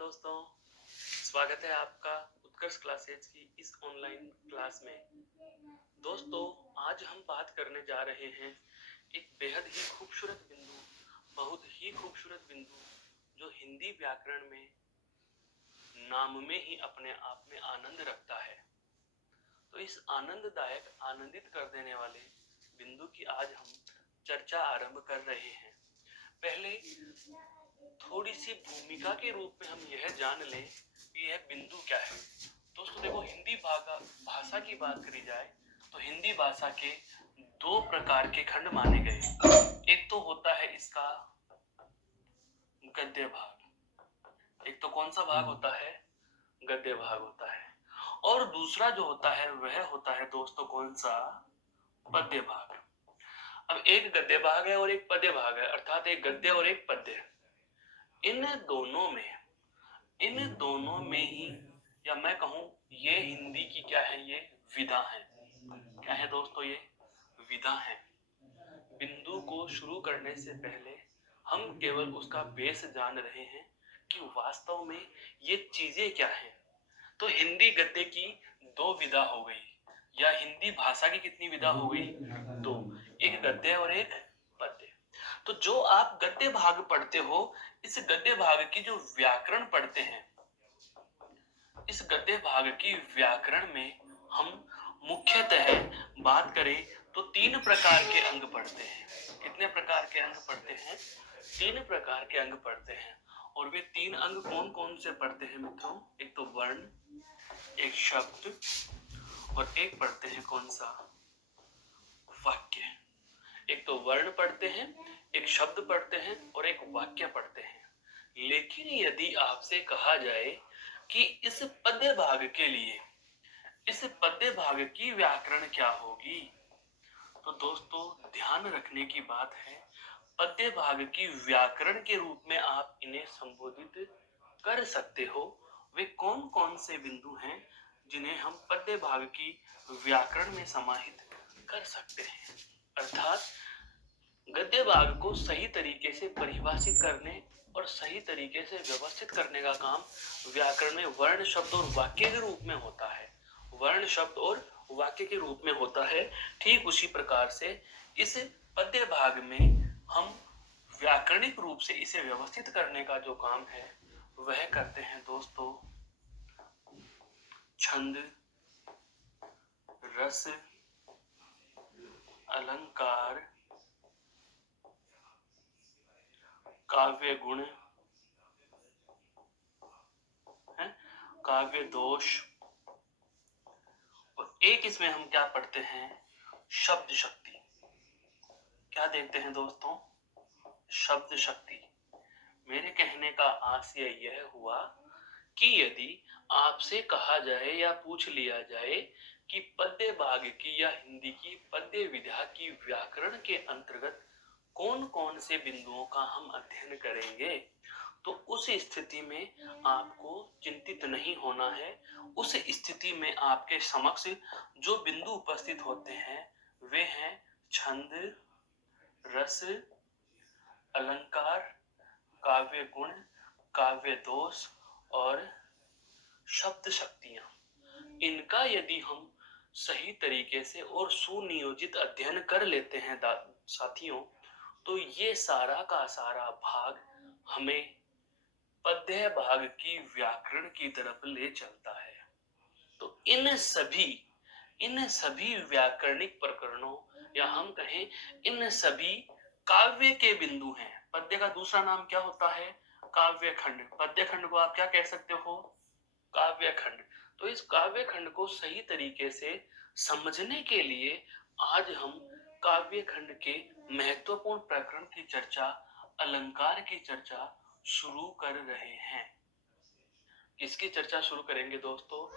दोस्तों, स्वागत है आपका उत्कर्ष क्लासेज की इस ऑनलाइन क्लास में। दोस्तों, आज हम बात करने जा रहे हैं एक बेहद ही खूबसूरत बिंदु, बहुत ही खूबसूरत बिंदु जो हिंदी व्याकरण में नाम में ही अपने आप में आनंद रखता है। तो इस आनंददायक, आनंदित कर देने वाले बिंदु की आज हम चर्चा आरंभ कर रहे हैं। पहले थोड़ी सी भूमिका के रूप में हम यह जान लें कि यह बिंदु क्या है। दोस्तों देखो, हिंदी भाषा की बात करी जाए तो हिंदी भाषा के दो प्रकार के खंड माने गए। एक तो होता है इसका गद्य भाग। एक तो कौन सा भाग होता है? गद्य भाग होता है। और दूसरा जो होता है वह होता है दोस्तों कौन सा? पद्य भाग। अब एक गद्य भाग है और एक पद्य भाग है, अर्थात एक गद्य और एक पद्य। इन दोनों में ही, या मैं कहूं ये हिंदी की क्या है, ये विधा है। क्या है दोस्तों? ये विधा है। बिंदु को शुरू करने से पहले हम केवल उसका बेस जान रहे हैं कि वास्तव में ये चीजें क्या हैं। तो हिंदी गद्य की दो विधा हो गई, या हिंदी भाषा की कितनी विधा हो गई? दो, एक गद्य और एक पद्य। तो जो आप गद्य भाग पढ़ते हो, इस गद्य भाग की जो व्याकरण पढ़ते हैं, इस गद्य भाग की व्याकरण में हम मुख्यतः बात करें तो तीन प्रकार के अंग पढ़ते हैं। कितने प्रकार के अंग पढ़ते हैं? तीन प्रकार के अंग पढ़ते हैं। और वे तीन अंग कौन कौन से पढ़ते हैं मित्रों? एक तो वर्ण, एक शब्द, और एक पढ़ते हैं कौन सा? वाक्य। एक तो वर्ण पढ़ते हैं, एक शब्द पढ़ते हैं और एक वाक्य पढ़ते हैं। लेकिन यदि आपसे कहा जाए कि इस पद्य भाग के लिए, इस पद्य भाग की व्याकरण क्या होगी, तो दोस्तों ध्यान रखने की बात है, पद्य भाग की व्याकरण के रूप में आप इन्हें संबोधित कर सकते हो। वे कौन कौन से बिंदु हैं जिन्हें हम पद्य भाग की व्याकरण में समाहित कर सकते हैं? अर्थात गद्य भाग को सही तरीके से परिभाषित करने और सही तरीके से व्यवस्थित करने का काम व्याकरण में वर्ण, शब्द और वाक्य के रूप में होता है। वर्ण, शब्द और वाक्य के रूप में होता है। ठीक उसी प्रकार से इस पद्य भाग में हम व्याकरणिक रूप से इसे व्यवस्थित करने का जो काम है वह करते हैं दोस्तों छंद, रस, अलंकार, काव्य गुण, काव्य दोष, और एक इसमें हम क्या पढ़ते हैं? शब्द शक्ति। क्या देखते हैं दोस्तों? शब्द शक्ति। मेरे कहने का आशय यह हुआ कि यदि आपसे कहा जाए या पूछ लिया जाए कि पद्य भाग की या हिंदी की पद्य विधा की व्याकरण के अंतर्गत कौन कौन से बिंदुओं का हम अध्ययन करेंगे, तो उस स्थिति में आपको चिंतित नहीं होना है। उस स्थिति में आपके समक्ष जो बिंदु उपस्थित होते हैं वे हैं छंद, रस, अलंकार, काव्य गुण, काव्य दोष और शब्द शक्तियां। इनका यदि हम सही तरीके से और सुनियोजित अध्ययन कर लेते हैं साथियों, तो ये सारा का सारा भाग हमें पद्य भाग की व्याकरण की तरफ ले चलता है। तो इन सभी व्याकरणिक प्रकरणों, या हम कहें इन सभी काव्य के बिंदु हैं। पद्य का दूसरा नाम क्या होता है? काव्य खंड। पद्य खंड को आप क्या कह सकते हो? काव्य खंड। तो इस काव्य खंड को सही तरीके से समझने के लिए आज हम काव्य खंड के महत्वपूर्ण प्रकरण की चर्चा, अलंकार की चर्चा शुरू कर रहे हैं। किसकी चर्चा शुरू करेंगे दोस्तों?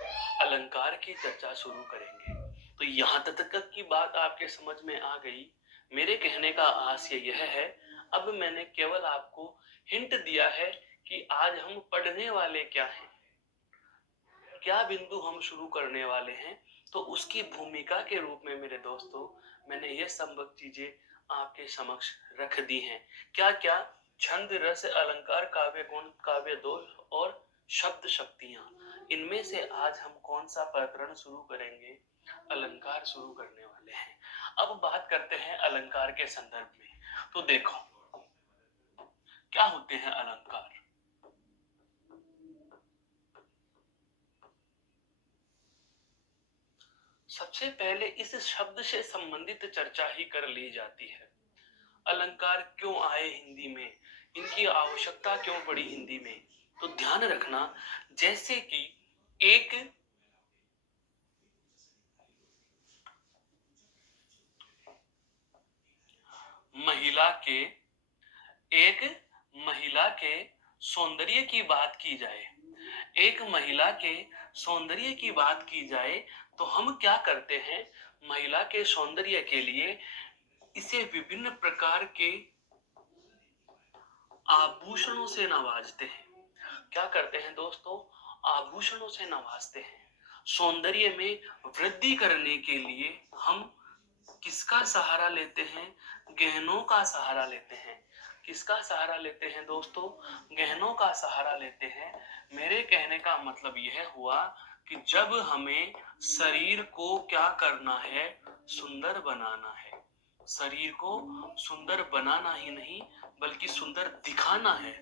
अलंकार की चर्चा शुरू करेंगे। तो यहां तक की बात आपके समझ में आ गई। मेरे कहने का आशय यह है, अब मैंने केवल आपको हिंट दिया है कि आज हम पढ़ने वाले क्या हैं, क्या बिंदु हम शुरू करने वाले हैं। तो उसकी भूमिका के रूप में मेरे दोस्तों मैंने ये संभव चीजें आपके समक्ष रख दी हैं। क्या क्या? छंद, रस, अलंकार, काव्य गुण, काव्य दोष और शब्द शक्तियां, इनमें से आज हम कौन सा प्रकरण शुरू करेंगे? अलंकार शुरू करने वाले हैं। अब बात करते हैं अलंकार के संदर्भ में। तो देखो क्या होते हैं अलंकार। सबसे पहले इस शब्द से संबंधित चर्चा ही कर ली जाती है। अलंकार क्यों आए हिंदी में, इनकी आवश्यकता क्यों पड़ी हिंदी में? तो ध्यान रखना, जैसे कि एक महिला के एक महिला के सौंदर्य की बात की जाए, एक महिला के सौंदर्य की बात की जाए, तो हम क्या करते हैं? महिला के सौंदर्य के लिए इसे विभिन्न प्रकार के आभूषणों से नवाजते हैं। क्या करते हैं दोस्तों? आभूषणों से नवाजते हैं। सौंदर्य में वृद्धि करने के लिए हम किसका सहारा लेते हैं? गहनों का सहारा लेते हैं। किसका सहारा लेते हैं दोस्तों? गहनों का सहारा लेते हैं। मेरे कहने का मतलब यह हुआ कि जब हमें शरीर को क्या करना है? सुंदर बनाना है। शरीर को सुंदर बनाना ही नहीं बल्कि सुंदर दिखाना है।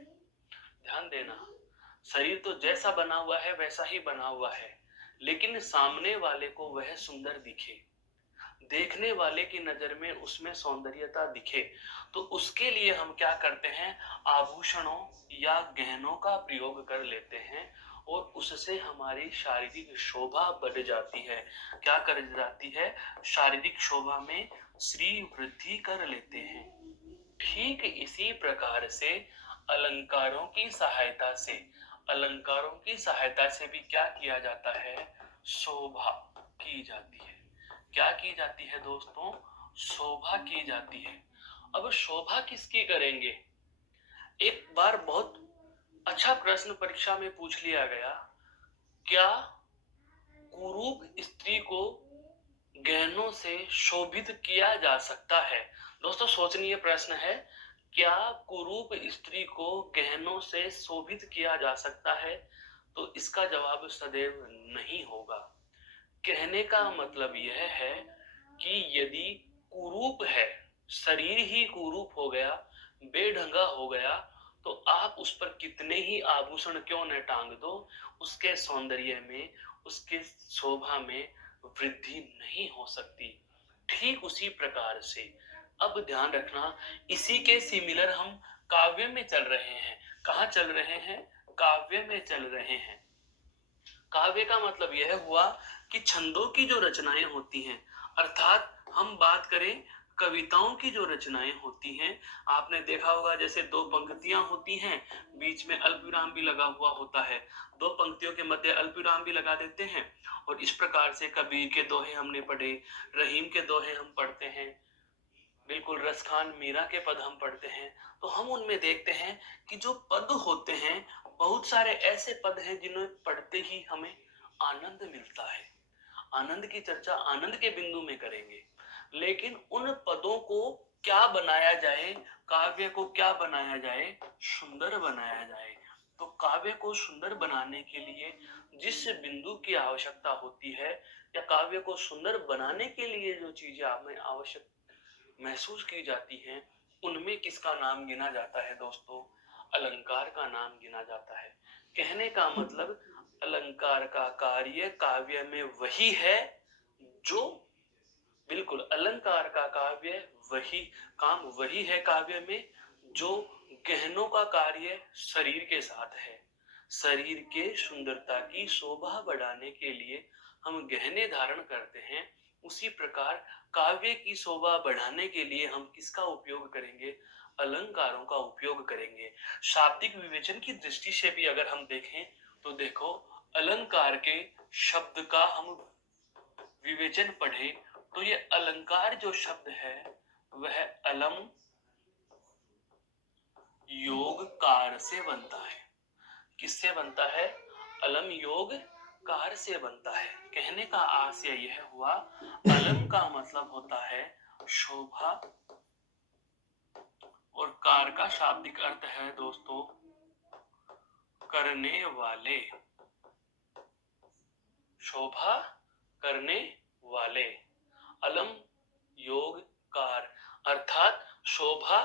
ध्यान देना, शरीर तो जैसा बना हुआ है वैसा ही बना हुआ है, लेकिन सामने वाले को वह सुंदर दिखे, देखने वाले की नजर में उसमें सौंदर्यता दिखे, तो उसके लिए हम क्या करते हैं? आभूषणों या गहनों का प्रयोग कर लेते हैं और उससे हमारी शारीरिक शोभा बढ़ जाती है। क्या कर जाती है? शारीरिक शोभा में श्री वृद्धि कर लेते हैं। ठीक इसी प्रकार से अलंकारों की सहायता से, अलंकारों की सहायता से भी क्या किया जाता है? शोभा की जाती है। क्या की जाती है दोस्तों? शोभा की जाती है। अब शोभा किसकी करेंगे? एक बार बहुत अच्छा प्रश्न परीक्षा में पूछ लिया गया, क्या कुरूप स्त्री को गहनों से शोभित किया जा सकता है? दोस्तों सोचनीय प्रश्न है। क्या कुरूप स्त्री को गहनों से शोभित किया जा सकता है? तो इसका जवाब सदैव नहीं होगा। कहने का मतलब यह है कि यदि कुरूप है, शरीर ही कुरूप हो गया, बेढंगा हो गया, तो आप उस पर कितने ही आभूषण क्यों न टांग दो, उसके सौंदर्य में, उसके शोभा में वृद्धि नहीं हो सकती। ठीक उसी प्रकार से अब ध्यान रखना, इसी के सिमिलर हम काव्य में चल रहे हैं। कहाँ चल रहे हैं? काव्य में चल रहे हैं। काव्य का मतलब यह हुआ कि छंदों की जो रचनाएं होती हैं, अर्थात हम बात करें कविताओं की जो रचनाएं होती हैं, आपने देखा होगा जैसे दो पंक्तियां होती हैं, बीच में अल्प विराम भी लगा हुआ होता है, दो पंक्तियों के मध्य अल्प विराम भी लगा देते हैं। और इस प्रकार से कबीर के दोहे हमने पढ़े, रहीम के दोहे हम पढ़ते हैं, बिल्कुल रसखान मीरा के पद हम पढ़ते हैं, तो हम उनमें देखते हैं कि जो पद होते हैं, बहुत सारे ऐसे पद हैं जिन्हें पढ़ते ही हमें आनंद मिलता है। आनंद की चर्चा आनंद के बिंदु में करेंगे, लेकिन उन पदों को क्या बनाया जाए? काव्य को क्या बनाया जाए? सुंदर बनाया जाए। तो काव्य को सुंदर बनाने के लिए जिस बिंदु की आवश्यकता होती है, या काव्य को सुंदर बनाने के लिए जो चीजें हमें आवश्यक महसूस की जाती हैं, उनमें किसका नाम गिना जाता है दोस्तों? अलंकार का नाम गिना जाता है। कहने का मतलब, अलंकार का कार्य काव्य में वही है जो, बिल्कुल अलंकार का काव्य वही काम वही है काव्य में जो गहनों का कार्य शरीर के साथ है। शरीर के सुंदरता की शोभा बढ़ाने के लिए हम गहने धारण करते हैं, उसी प्रकार काव्य की शोभा बढ़ाने के लिए हम किसका उपयोग करेंगे? अलंकारों का उपयोग करेंगे। शाब्दिक विवेचन की दृष्टि से भी अगर हम देखें तो देखो, अलंकार के शब्द का हम विवेचन पढ़े तो ये अलंकार जो शब्द है वह अलम योग कार से बनता है। किससे बनता है? अलम योग कार से बनता है। कहने का आशय यह हुआ, अलम का मतलब होता है शोभा, और कार का शाब्दिक अर्थ है दोस्तों करने वाले, शोभा करने वाले, अलम योग कार, अर्थात शोभा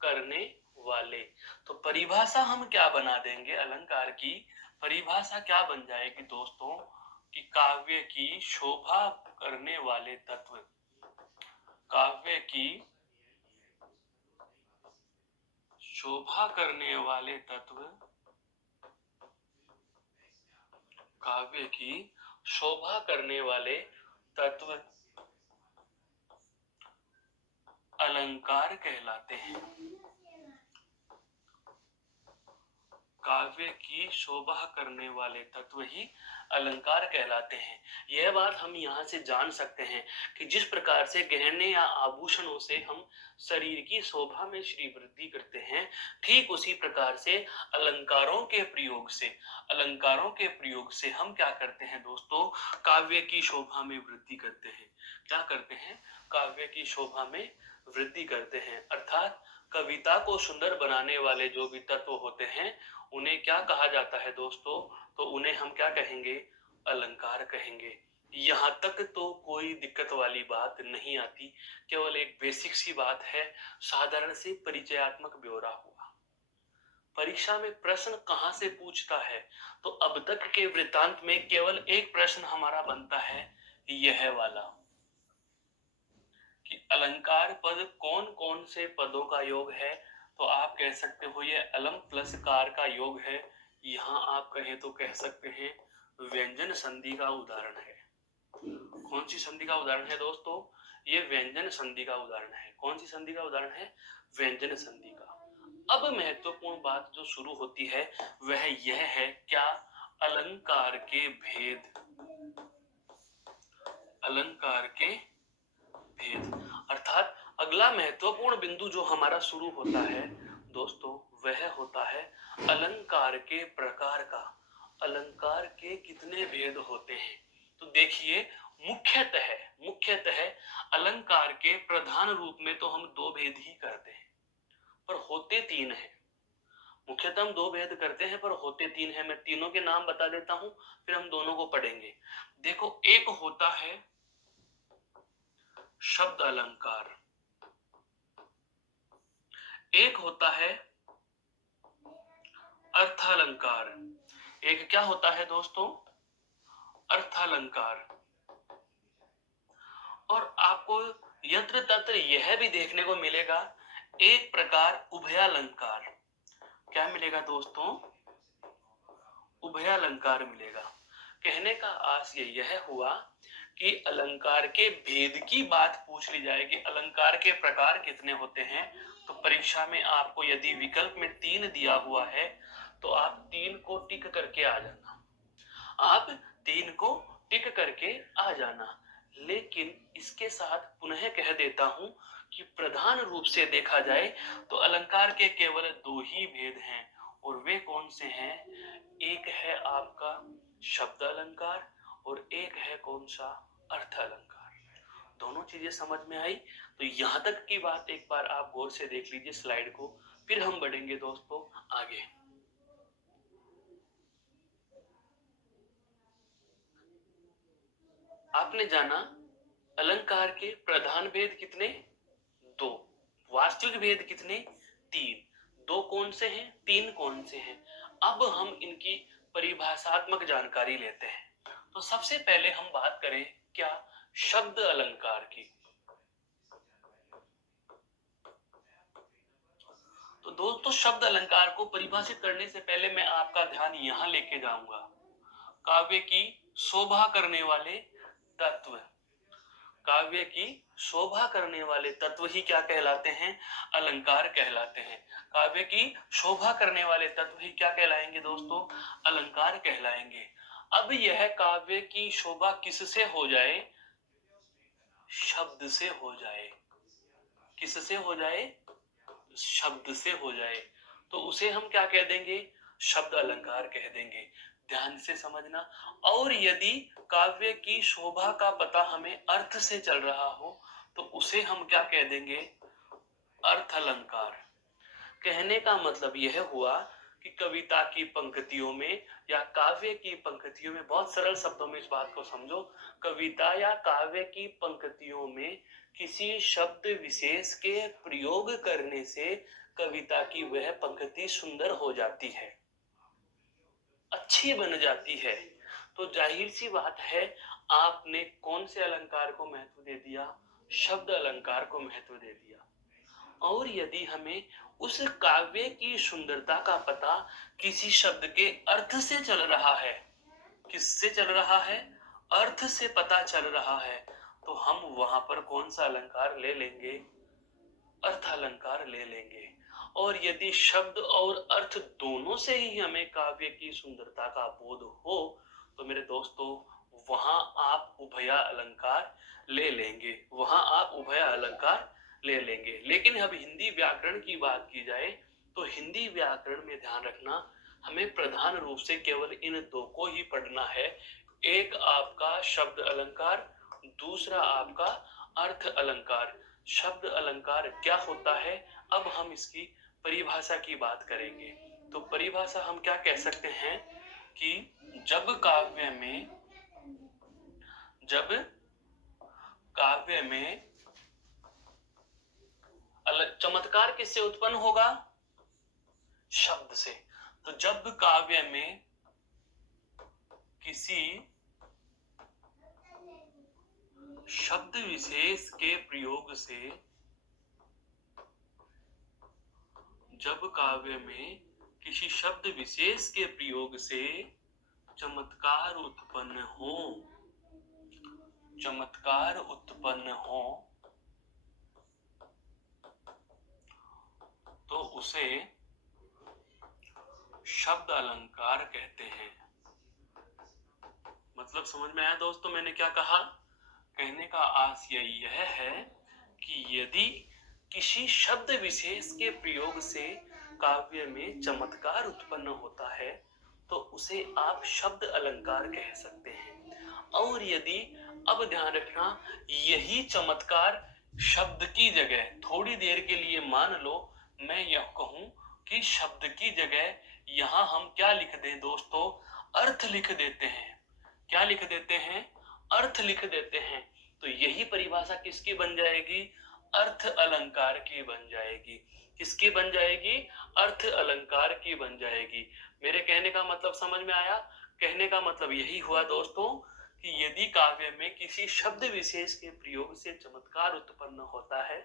करने वाले। तो परिभाषा हम क्या बना देंगे, अलंकार की परिभाषा क्या बन जाएगी दोस्तों, कि काव्य की शोभा करने वाले तत्व, काव्य की शोभा करने वाले तत्व, काव्य की शोभा करने वाले तत्व अलंकार कहलाते हैं। काव्य की शोभा करने वाले तत्व ही अलंकार कहलाते हैं। यह बात हम यहाँ से जान सकते हैं कि जिस प्रकार से गहने या आभूषणों से हम शरीर की शोभा में श्री वृद्धि करते हैं, ठीक उसी प्रकार से अलंकारों के प्रयोग से, अलंकारों के प्रयोग से हम क्या करते हैं दोस्तों, काव्य की शोभा में वृद्धि करते हैं। क्या करते हैं, काव्य की शोभा में वृद्धि करते हैं। अर्थात कविता को सुंदर बनाने वाले जो भी तत्व होते हैं उन्हें क्या कहा जाता है दोस्तों, तो उन्हें हम क्या कहेंगे, अलंकार कहेंगे। यहाँ तक तो कोई दिक्कत वाली बात नहीं आती, केवल एक बेसिक सी बात है, साधारण से परिचयात्मक ब्यौरा हुआ। परीक्षा में प्रश्न कहां से पूछता है, तो अब तक के वृत्तांत में केवल एक प्रश्न हमारा बनता है, यह वाला कि अलंकार पद कौन कौन से पदों का योग है। तो आप कह सकते हो ये अलम प्लस कार का योग है। यहाँ आप कहें तो कह सकते हैं व्यंजन संधि का उदाहरण है। कौन सी संधि का उदाहरण है दोस्तों, ये व्यंजन संधि का उदाहरण है। कौन सी संधि का उदाहरण है, व्यंजन संधि का। अब महत्वपूर्ण बात जो शुरू होती है वह यह है, क्या, अलंकार के भेद, अलंकार के भेद। अर्थात अगला महत्वपूर्ण बिंदु जो हमारा शुरू होता है दोस्तों, वह होता है अलंकार के प्रकार का। अलंकार के कितने भेद होते हैं, तो देखिए मुख्यतः अलंकार के प्रधान रूप में तो हम दो भेद ही करते हैं, पर होते तीन हैं। मुख्यतः हम दो भेद करते हैं पर होते तीन हैं। मैं तीनों के नाम बता देता हूं, फिर हम दोनों को पढ़ेंगे। देखो, एक होता है शब्द अलंकार, एक होता है अर्थालंकार। एक क्या होता है दोस्तों, अर्थालंकार। और आपको यत्र तत्र यह भी देखने को मिलेगा एक प्रकार उभयालंकार। क्या मिलेगा दोस्तों, उभयालंकार मिलेगा। कहने का आशय यह हुआ कि अलंकार के भेद की बात पूछ ली जाए कि अलंकार के प्रकार कितने होते हैं, तो परीक्षा में आपको यदि विकल्प में 3 दिया हुआ है तो आप 3 को टिक करके आ जाना, आप 3 को टिक करके आ जाना। लेकिन इसके साथ पुनः कह देता हूं कि प्रधान रूप से देखा जाए तो अलंकार के केवल 2 ही भेद हैं, और वे कौन से हैं, एक है आपका शब्द अलंकार और एक है कौन सा, अर्थ अलंकार। दोनों चीजें समझ में आई। तो यहां तक की बात एक बार आप गौर से देख लीजिए स्लाइड को, फिर हम बढ़ेंगे दोस्तों आगे। आपने जाना अलंकार के प्रधान भेद कितने, 2, वास्तविक भेद कितने, 3। 2 कौन से हैं, 3 कौन से हैं। अब हम इनकी परिभाषात्मक जानकारी लेते हैं। तो सबसे पहले हम बात करें क्या, शब्द अलंकार की। तो दोस्तों शब्द अलंकार को परिभाषित करने से पहले मैं आपका ध्यान यहां लेके जाऊंगा, काव्य की शोभा करने वाले तत्व। काव्य की शोभा करने वाले तत्व ही क्या कहलाते हैं, अलंकार कहलाते हैं। काव्य की शोभा करने वाले तत्व ही क्या कहलाएंगे दोस्तों, अलंकार कहलाएंगे। अब यह काव्य की शोभा किससे हो जाए, शब्द से हो जाए। किससे हो जाए, शब्द से हो जाए, तो उसे हम क्या कह देंगे, शब्द अलंकार कह देंगे। ध्यान से समझना। और यदि काव्य की शोभा का पता हमें अर्थ से चल रहा हो तो उसे हम क्या कह देंगे, अर्थ अलंकार। कहने का मतलब यह हुआ कि कविता की पंक्तियों में या काव्य की पंक्तियों में, बहुत सरल शब्दों में इस बात को समझो, कविता या काव्य की पंक्तियों में किसी शब्द विशेष के प्रयोग करने से कविता की वह पंक्ति सुंदर हो जाती है, अच्छी बन जाती है। तो जाहिर सी बात है, आपने कौन से अलंकार को महत्व दे दिया? शब्द अलंकार को महत्व दे दिया। और यदि हमें उस काव्य की सुंदरता का पता किसी शब्द के अर्थ से चल रहा है, किससे चल रहा है? अर्थ से पता चल रहा है, तो हम वहां पर कौन सा अलंकार ले लेंगे? अर्थ अलंकार ले लेंगे। और यदि शब्द और अर्थ दोनों से ही हमें काव्य की सुंदरता का बोध हो, तो मेरे दोस्तों वहां आप उभया अलंकार ले लेंगे, वहां आप उभया अलंकार ले लेंगे। लेकिन अब हिंदी व्याकरण की बात की जाए तो हिंदी व्याकरण में ध्यान रखना, हमें प्रधान रूप से केवल इन दो को ही पढ़ना है। एक आपका शब्द अलंकार, दूसरा आपका अर्थ अलंकार। शब्द अलंकार क्या होता है, अब हम इसकी परिभाषा की बात करेंगे। तो परिभाषा हम क्या कह सकते हैं कि जब काव्य में चमत्कार किससे उत्पन्न होगा? शब्द से। तो जब काव्य में किसी शब्द विशेष के प्रयोग से, जब काव्य में किसी शब्द विशेष के प्रयोग से चमत्कार उत्पन्न हो, चमत्कार उत्पन्न हो, तो उसे शब्द अलंकार कहते हैं। मतलब समझ में आया दोस्तों मैंने क्या कहा? कहने का आशय यह है कि यदि किसी शब्द विशेष के प्रयोग से काव्य में चमत्कार उत्पन्न होता है तो उसे आप शब्द अलंकार कह सकते हैं। और यदि, अब ध्यान रखना, यही चमत्कार शब्द की जगह, थोड़ी देर के लिए मान लो मैं यह कहूं कि शब्द की जगह यहां हम क्या लिख दें दोस्तों? अर्थ लिख देते हैं। क्या लिख देते हैं? अर्थ लिख देते हैं। तो यही परिभाषा किसकी बन जाएगी? अर्थ अलंकार की बन जाएगी। किसकी बन जाएगी? अर्थ अलंकार की बन जाएगी। मेरे कहने का मतलब समझ में आया? कहने का मतलब यही हुआ दोस्तों कि यदि काव्य में किसी शब्द विशेष के प्रयोग से चमत्कार उत्पन्न होता है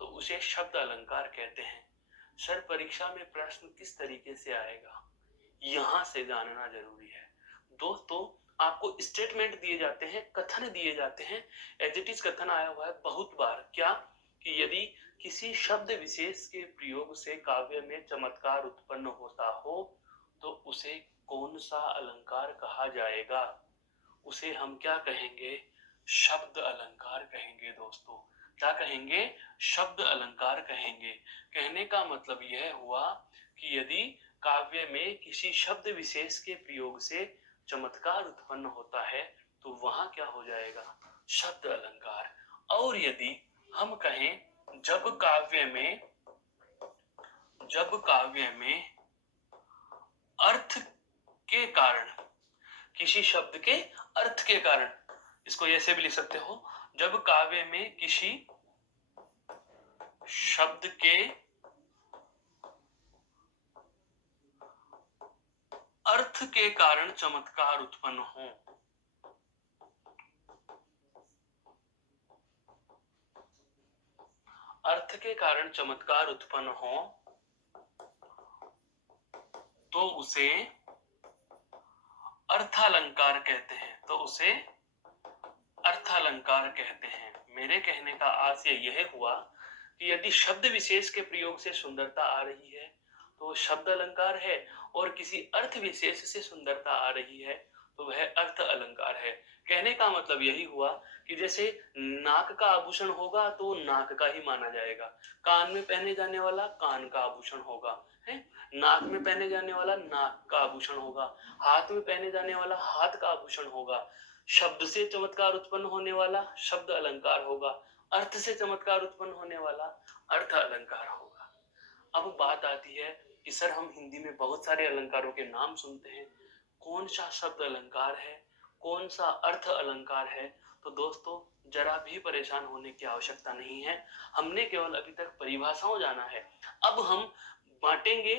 तो उसे शब्द अलंकार कहते हैं। सर परीक्षा में प्रश्न किस तरीके से आएगा, यहां से जानना जरूरी है दोस्तों। आपको स्टेटमेंट दिए जाते हैं, कथन दिए जाते हैं, एज इट इज कथन आया हुआ है बहुत बार, क्या कि यदि किसी शब्द विशेष के प्रयोग से काव्य में चमत्कार उत्पन्न होता हो तो उसे कौन सा अलंकार कहा जाएगा? उसे हम क्या कहेंगे? शब्द अलंकार कहेंगे दोस्तों। क्या कहेंगे? शब्द अलंकार कहेंगे। कहने का मतलब यह हुआ कि यदि काव्य में किसी शब्द विशेष के प्रयोग से चमत्कार उत्पन्न होता है तो वहां क्या हो जाएगा? शब्द अलंकार। और यदि हम कहें जब काव्य में अर्थ के कारण, किसी शब्द के अर्थ के कारण, इसको ऐसे भी लिख सकते हो, जब काव्य में किसी शब्द के अर्थ के कारण चमत्कार उत्पन्न हो, अर्थ के कारण चमत्कार उत्पन्न हो तो उसे अर्थालंकार कहते हैं। तो उसे अर्थालंकार कहते हैं। मेरे कहने का आशय यह हुआ कि यदि शब्द विशेष के प्रयोग से सुंदरता आ रही है तो वो शब्द अलंकार है, और किसी अर्थ विशेष से सुंदरता आ रही है तो वह अर्थ अलंकार है। कहने का मतलब यही हुआ कि जैसे नाक का आभूषण होगा तो नाक का ही माना जाएगा, कान में पहने जाने वाला कान का आभूषण होगा, है नाक में पहने जाने वाला नाक का आभूषण होगा, हाथ में पहने जाने वाला हाथ का आभूषण होगा। शब्द से चमत्कार उत्पन्न होने वाला शब्द अलंकार होगा, अर्थ से चमत्कार उत्पन्न होने वाला अर्थ अलंकार होगा। अब बात आती है कि सर हम हिंदी में बहुत सारे अलंकारों के नाम सुनते हैं, कौन सा शब्द अलंकार है, कौन सा अर्थ अलंकार है। तो दोस्तों जरा भी परेशान होने की आवश्यकता नहीं है, हमने केवल अभी तक परिभाषाओं जाना है। अब हम बांटेंगे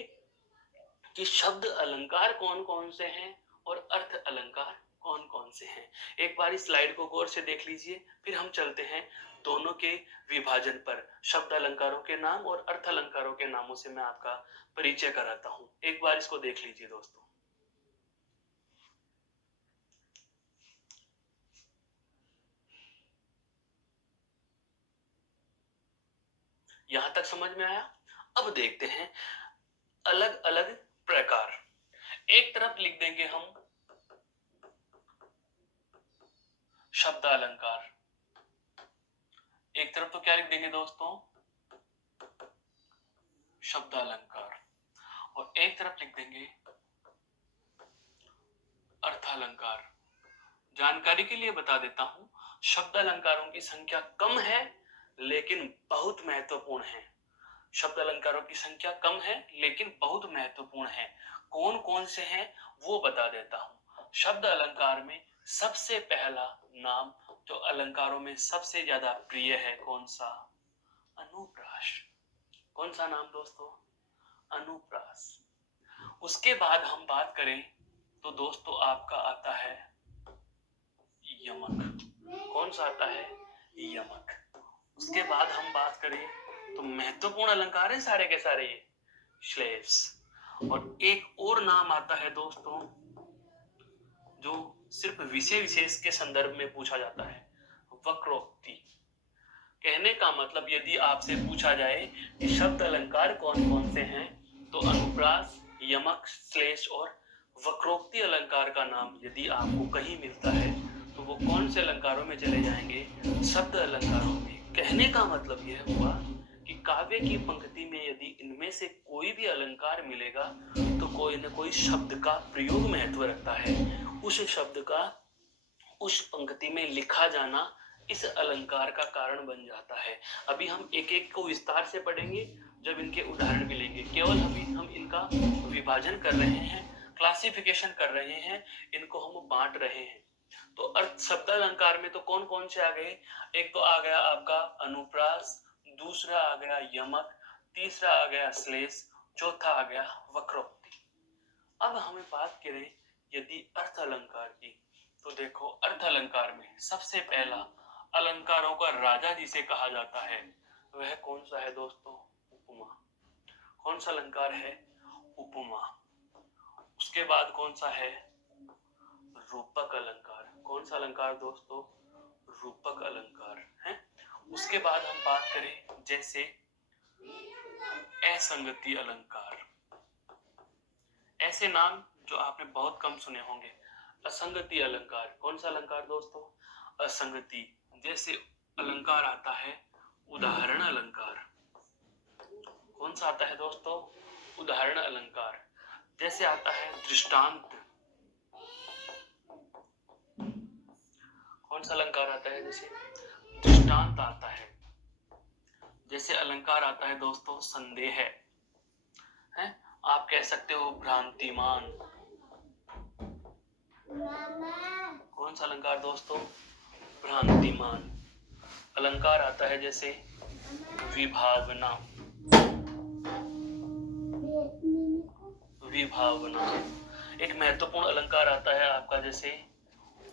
कि शब्द अलंकार कौन कौन से हैं और अर्थ अलंकार कौन कौन से हैं। एक बार इस स्लाइड को गौर से देख लीजिए, फिर हम चलते हैं दोनों के विभाजन पर। शब्द अलंकारों के नाम और अर्थ अलंकारों के नामों से मैं आपका परिचय कराता हूं। एक बार इसको देख लीजिए दोस्तों। यहां तक समझ में आया? अब देखते हैं अलग अलग प्रकार। एक तरफ लिख देंगे हम शब्द अलंकार, एक तरफ तो क्या लिख देंगे दोस्तों, शब्द अलंकार, और एक तरफ लिख देंगे अर्थ अलंकार। जानकारी के लिए बता देता हूं, शब्द अलंकारों की संख्या कम है लेकिन बहुत महत्वपूर्ण है। शब्द अलंकारों की संख्या कम है लेकिन बहुत महत्वपूर्ण है। कौन कौन से हैं वो बता देता हूं। शब्द अलंकार में सबसे पहला नाम जो अलंकारों में सबसे ज्यादा प्रिय है, कौन सा? अनुप्रास। कौन सा नाम दोस्तों? अनुप्रास। उसके बाद हम बात करें तो दोस्तों आपका आता है यमक। कौन सा आता है? यमक। उसके बाद हम बात करें तो महत्वपूर्ण अलंकार है सारे के सारे ये, श्लेष। और एक और नाम आता है दोस्तों जो सिर्फ विषय विशेष के संदर्भ में पूछा जाता है, वक्रोक्ति। कहने का मतलब यदि आपसे पूछा जाए कि शब्द अलंकार कौन कौन से हैं, तो अनुप्रास, यमक, श्लेष और वक्रोक्ति अलंकार का नाम यदि आपको कहीं मिलता है तो वो कौन से अलंकारों में चले जाएंगे? शब्द अलंकारों में। कहने का मतलब यह हुआ कि काव्य की पंक्ति में यदि इनमें से कोई भी अलंकार मिलेगा तो कोई न कोई शब्द का प्रयोग महत्व रखता है। उस शब्द का उस पंक्ति में लिखा जाना इस अलंकार का कारण बन जाता है। अभी हम एक एक को विस्तार से पढ़ेंगे जब इनके उदाहरण मिलेंगे। केवल अभी हम इनका विभाजन कर रहे हैं, क्लासिफिकेशन कर रहे हैं, इनको हम बांट रहे हैं। तो अर्थ शब्द अलंकार में तो कौन कौन से आ गए? एक तो आ गया आपका अनुप्रास, दूसरा आ गया यमक, तीसरा आ गया श्लेष, चौथा आ गया वक्रोक्ति। अब हमें बात करें यदि अर्थ अलंकार की, तो देखो अर्थ अलंकार में सबसे पहला अलंकारों का राजा जिसे कहा जाता है वह कौन सा है दोस्तों? उपमा। कौन सा अलंकार है? उपमा। उसके बाद कौन सा है? रूपक अलंकार। कौन सा अलंकार दोस्तों? रूपक अलंकार है। उसके बाद हम बात करें जैसे असंगति अलंकार। ऐसे नाम जो आपने बहुत कम सुने होंगे। असंगति अलंकार। कौन सा अलंकार दोस्तों? असंगति। जैसे अलंकार आता है उदाहरण अलंकार। कौन सा आता है दोस्तों? उदाहरण अलंकार। जैसे आता है दृष्टांत। कौन सा अलंकार आता है? जैसे दृष्टांत आता है। जैसे अलंकार आता है दोस्तों संदेह है, आप कह सकते हो भ्रांतिमान। कौन सा अलंकार दोस्तों? भ्रांतिमान। अलंकार आता है जैसे विभावना। विभावना। एक महत्वपूर्ण अलंकार आता है आपका जैसे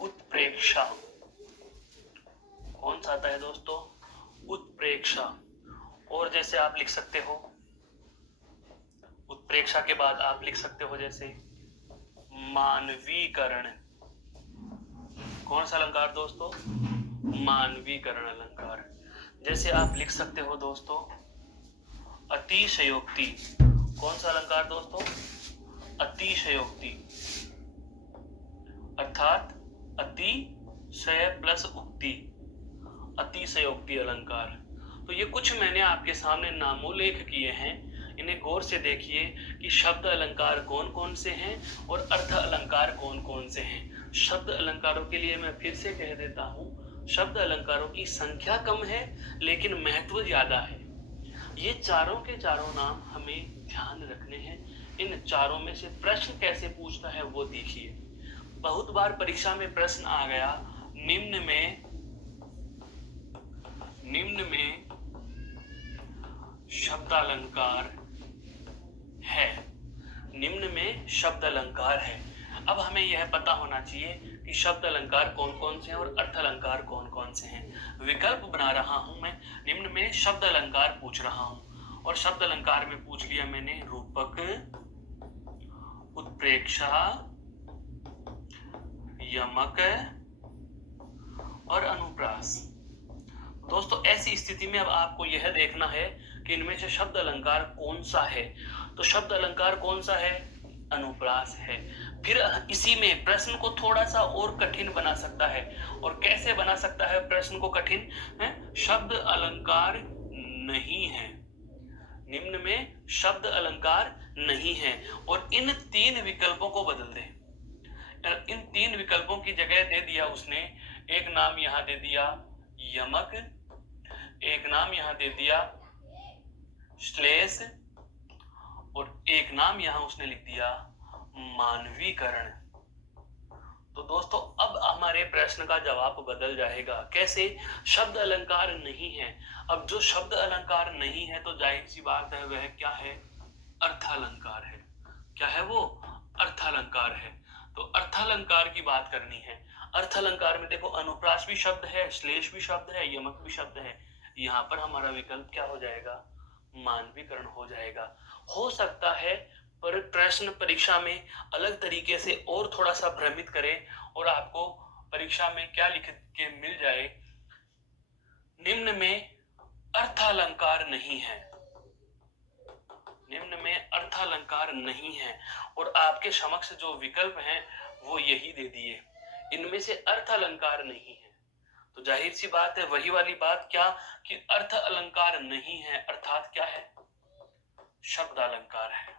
उत्प्रेक्षा। कौन सा आता है दोस्तों? उत्प्रेक्षा। और जैसे आप लिख सकते हो उत्प्रेक्षा के बाद आप लिख सकते हो जैसे मानवीकरण। कौन सा अलंकार दोस्तों? मानवीकरण अलंकार। जैसे आप लिख सकते हो दोस्तों अतिशयोक्ति। कौन सा अलंकार दोस्तों? अतिशयोक्ति। अर्थात अतिशय प्लस उक्ति, अतिशयोक्ति अलंकार। तो ये कुछ मैंने आपके सामने नामोल्लेख किए हैं, इन्हें गौर से देखिए कि शब्द अलंकार कौन कौन से हैं और अर्थ अलंकार कौन कौन से हैं। शब्द अलंकारों के लिए मैं फिर से कह देता हूं, शब्द अलंकारों की संख्या कम है लेकिन महत्व ज्यादा है। ये चारों के चारों नाम हमें ध्यान रखने हैं। इन चारों में से प्रश्न कैसे पूछता है वो देखिए। बहुत बार परीक्षा में प्रश्न आ गया, निम्न में शब्द अलंकार है, निम्न में शब्द अलंकार है। अब हमें यह पता होना चाहिए कि शब्द अलंकार कौन कौन से हैं और अर्थ अलंकार कौन कौन से हैं। विकल्प बना रहा हूं मैं, निम्न में शब्द अलंकार पूछ रहा हूं, और शब्द अलंकार में पूछ लिया मैंने रूपक, उत्प्रेक्षा, यमक और अनुप्रास। दोस्तों ऐसी स्थिति में अब आपको यह देखना है कि इनमें से शब्द अलंकार कौन सा है। तो शब्द अलंकार कौन सा है? अनुप्रास है। फिर इसी में प्रश्न को थोड़ा सा और कठिन बना सकता है। और कैसे बना सकता है प्रश्न को कठिन? शब्द अलंकार नहीं है, निम्न में शब्द अलंकार नहीं है, और इन तीन विकल्पों को बदल दे। इन तीन विकल्पों की जगह दे दिया उसने, एक नाम यहां दे दिया यमक, एक नाम यहां दे दिया श्लेष, और एक नाम यहां उसने लिख दिया मानवीकरण। तो दोस्तों अब हमारे प्रश्न का जवाब बदल जाएगा। कैसे? शब्द अलंकार नहीं है। अब जो शब्द अलंकार नहीं है तो जाहिर सी बात है वह क्या है? अर्थालंकार है। क्या है वो? अर्थालंकार है। तो अर्थालंकार की बात करनी है। अर्थालंकार में देखो अनुप्रास भी शब्द है, श्लेष भी शब्द है, यमक भी शब्द है। यहाँ पर हमारा विकल्प क्या हो जाएगा? मानवीकरण हो जाएगा। हो सकता है पर प्रश्न परीक्षा में अलग तरीके से और थोड़ा सा भ्रमित करे और आपको परीक्षा में क्या लिख के मिल जाए, निम्न में अर्थालंकार नहीं है, निम्न में अर्थालंकार नहीं है, और आपके समक्ष जो विकल्प हैं वो यही दे दिए, इनमें से अर्थ अलंकार नहीं है। तो जाहिर सी बात है वही वाली बात क्या कि अर्थ अलंकार नहीं है, अर्थात क्या है? शब्द अलंकार है।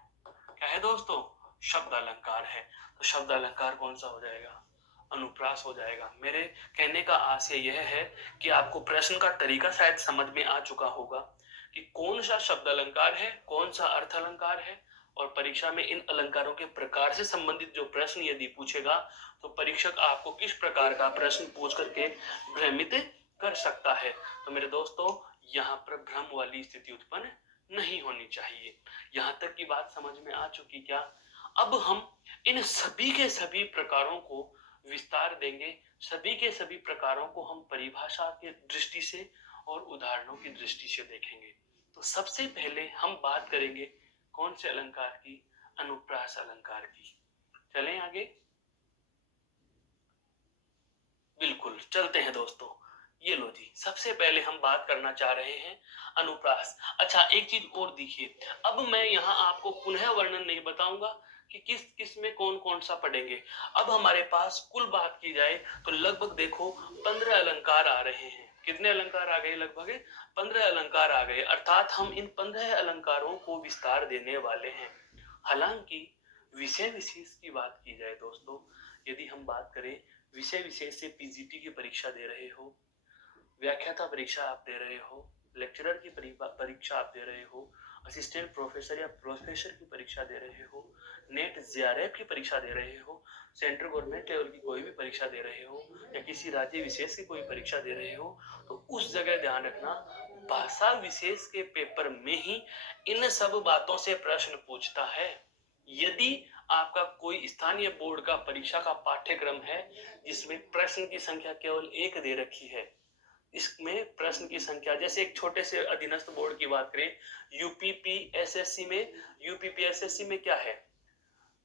क्या है दोस्तों? शब्द अलंकार है। तो शब्द अलंकार कौन सा हो जाएगा? अनुप्रास हो जाएगा। मेरे कहने का आशय यह है कि आपको प्रश्न का तरीका शायद समझ में आ चुका होगा कि कौन सा शब्द अलंकार है, कौन सा अर्थ अलंकार है, और परीक्षा में इन अलंकारों के प्रकार से संबंधित जो प्रश्न यदि पूछेगा तो परीक्षक आपको किस प्रकार का प्रश्न पूछ करके भ्रमित कर सकता है। तो मेरे दोस्तों यहाँ पर भ्रम वाली स्थिति उत्पन्न नहीं होनी चाहिए। यहाँ तक की बात समझ में आ चुकी क्या? अब हम इन सभी के सभी प्रकारों को विस्तार देंगे, सभी के सभी प्रकारों को हम परिभाषा की दृष्टि से और उदाहरणों की दृष्टि से देखेंगे। तो सबसे पहले हम बात करेंगे कौन से अलंकार की? अनुप्रास अलंकार की। चलें आगे? बिल्कुल चलते हैं दोस्तों। ये लो जी, सबसे पहले हम बात करना चाह रहे हैं अनुप्रास। अच्छा एक चीज और देखिए, अब मैं यहाँ आपको पुनः वर्णन नहीं बताऊंगा कि किस किस में कौन कौन सा पढ़ेंगे। अब हमारे पास कुल बात की जाए तो लगभग देखो 15 अलंकार आ रहे हैं। कितने अलंकार आ गए? लगभग 15 अलंकार आ गए, अर्थात हम इन 15 अलंकारों को विस्तार देने वाले हैं। हालांकि विषय विशेष की बात की जाए दोस्तों, यदि हम बात करें विषय विशेष से पीजीटी की परीक्षा दे रहे हो, व्याख्याता परीक्षा आप दे रहे हो, लेक्चरर की परीक्षा आप दे रहे हो, असिस्टेंट प्रोफेसर या प्रोफेसर की परीक्षा दे रहे हो, नेट जेआरएफ की परीक्षा दे रहे हो, सेंट्रल गवर्नमेंट लेवल की कोई भी परीक्षा दे रहे हो, या किसी राज्य विशेष की कोई परीक्षा दे रहे हो, तो उस जगह ध्यान रखना भाषा विशेष के पेपर में ही इन सब बातों से प्रश्न पूछता है। यदि आपका कोई स्थानीय बोर्ड का परीक्षा का पाठ्यक्रम है जिसमें प्रश्न की संख्या केवल 1 दे रखी है, इसमें प्रश्न की संख्या, जैसे एक छोटे से अधीनस्थ बोर्ड की बात करें यूपीपीएसएससी में, यूपीपीएसएससी में क्या है?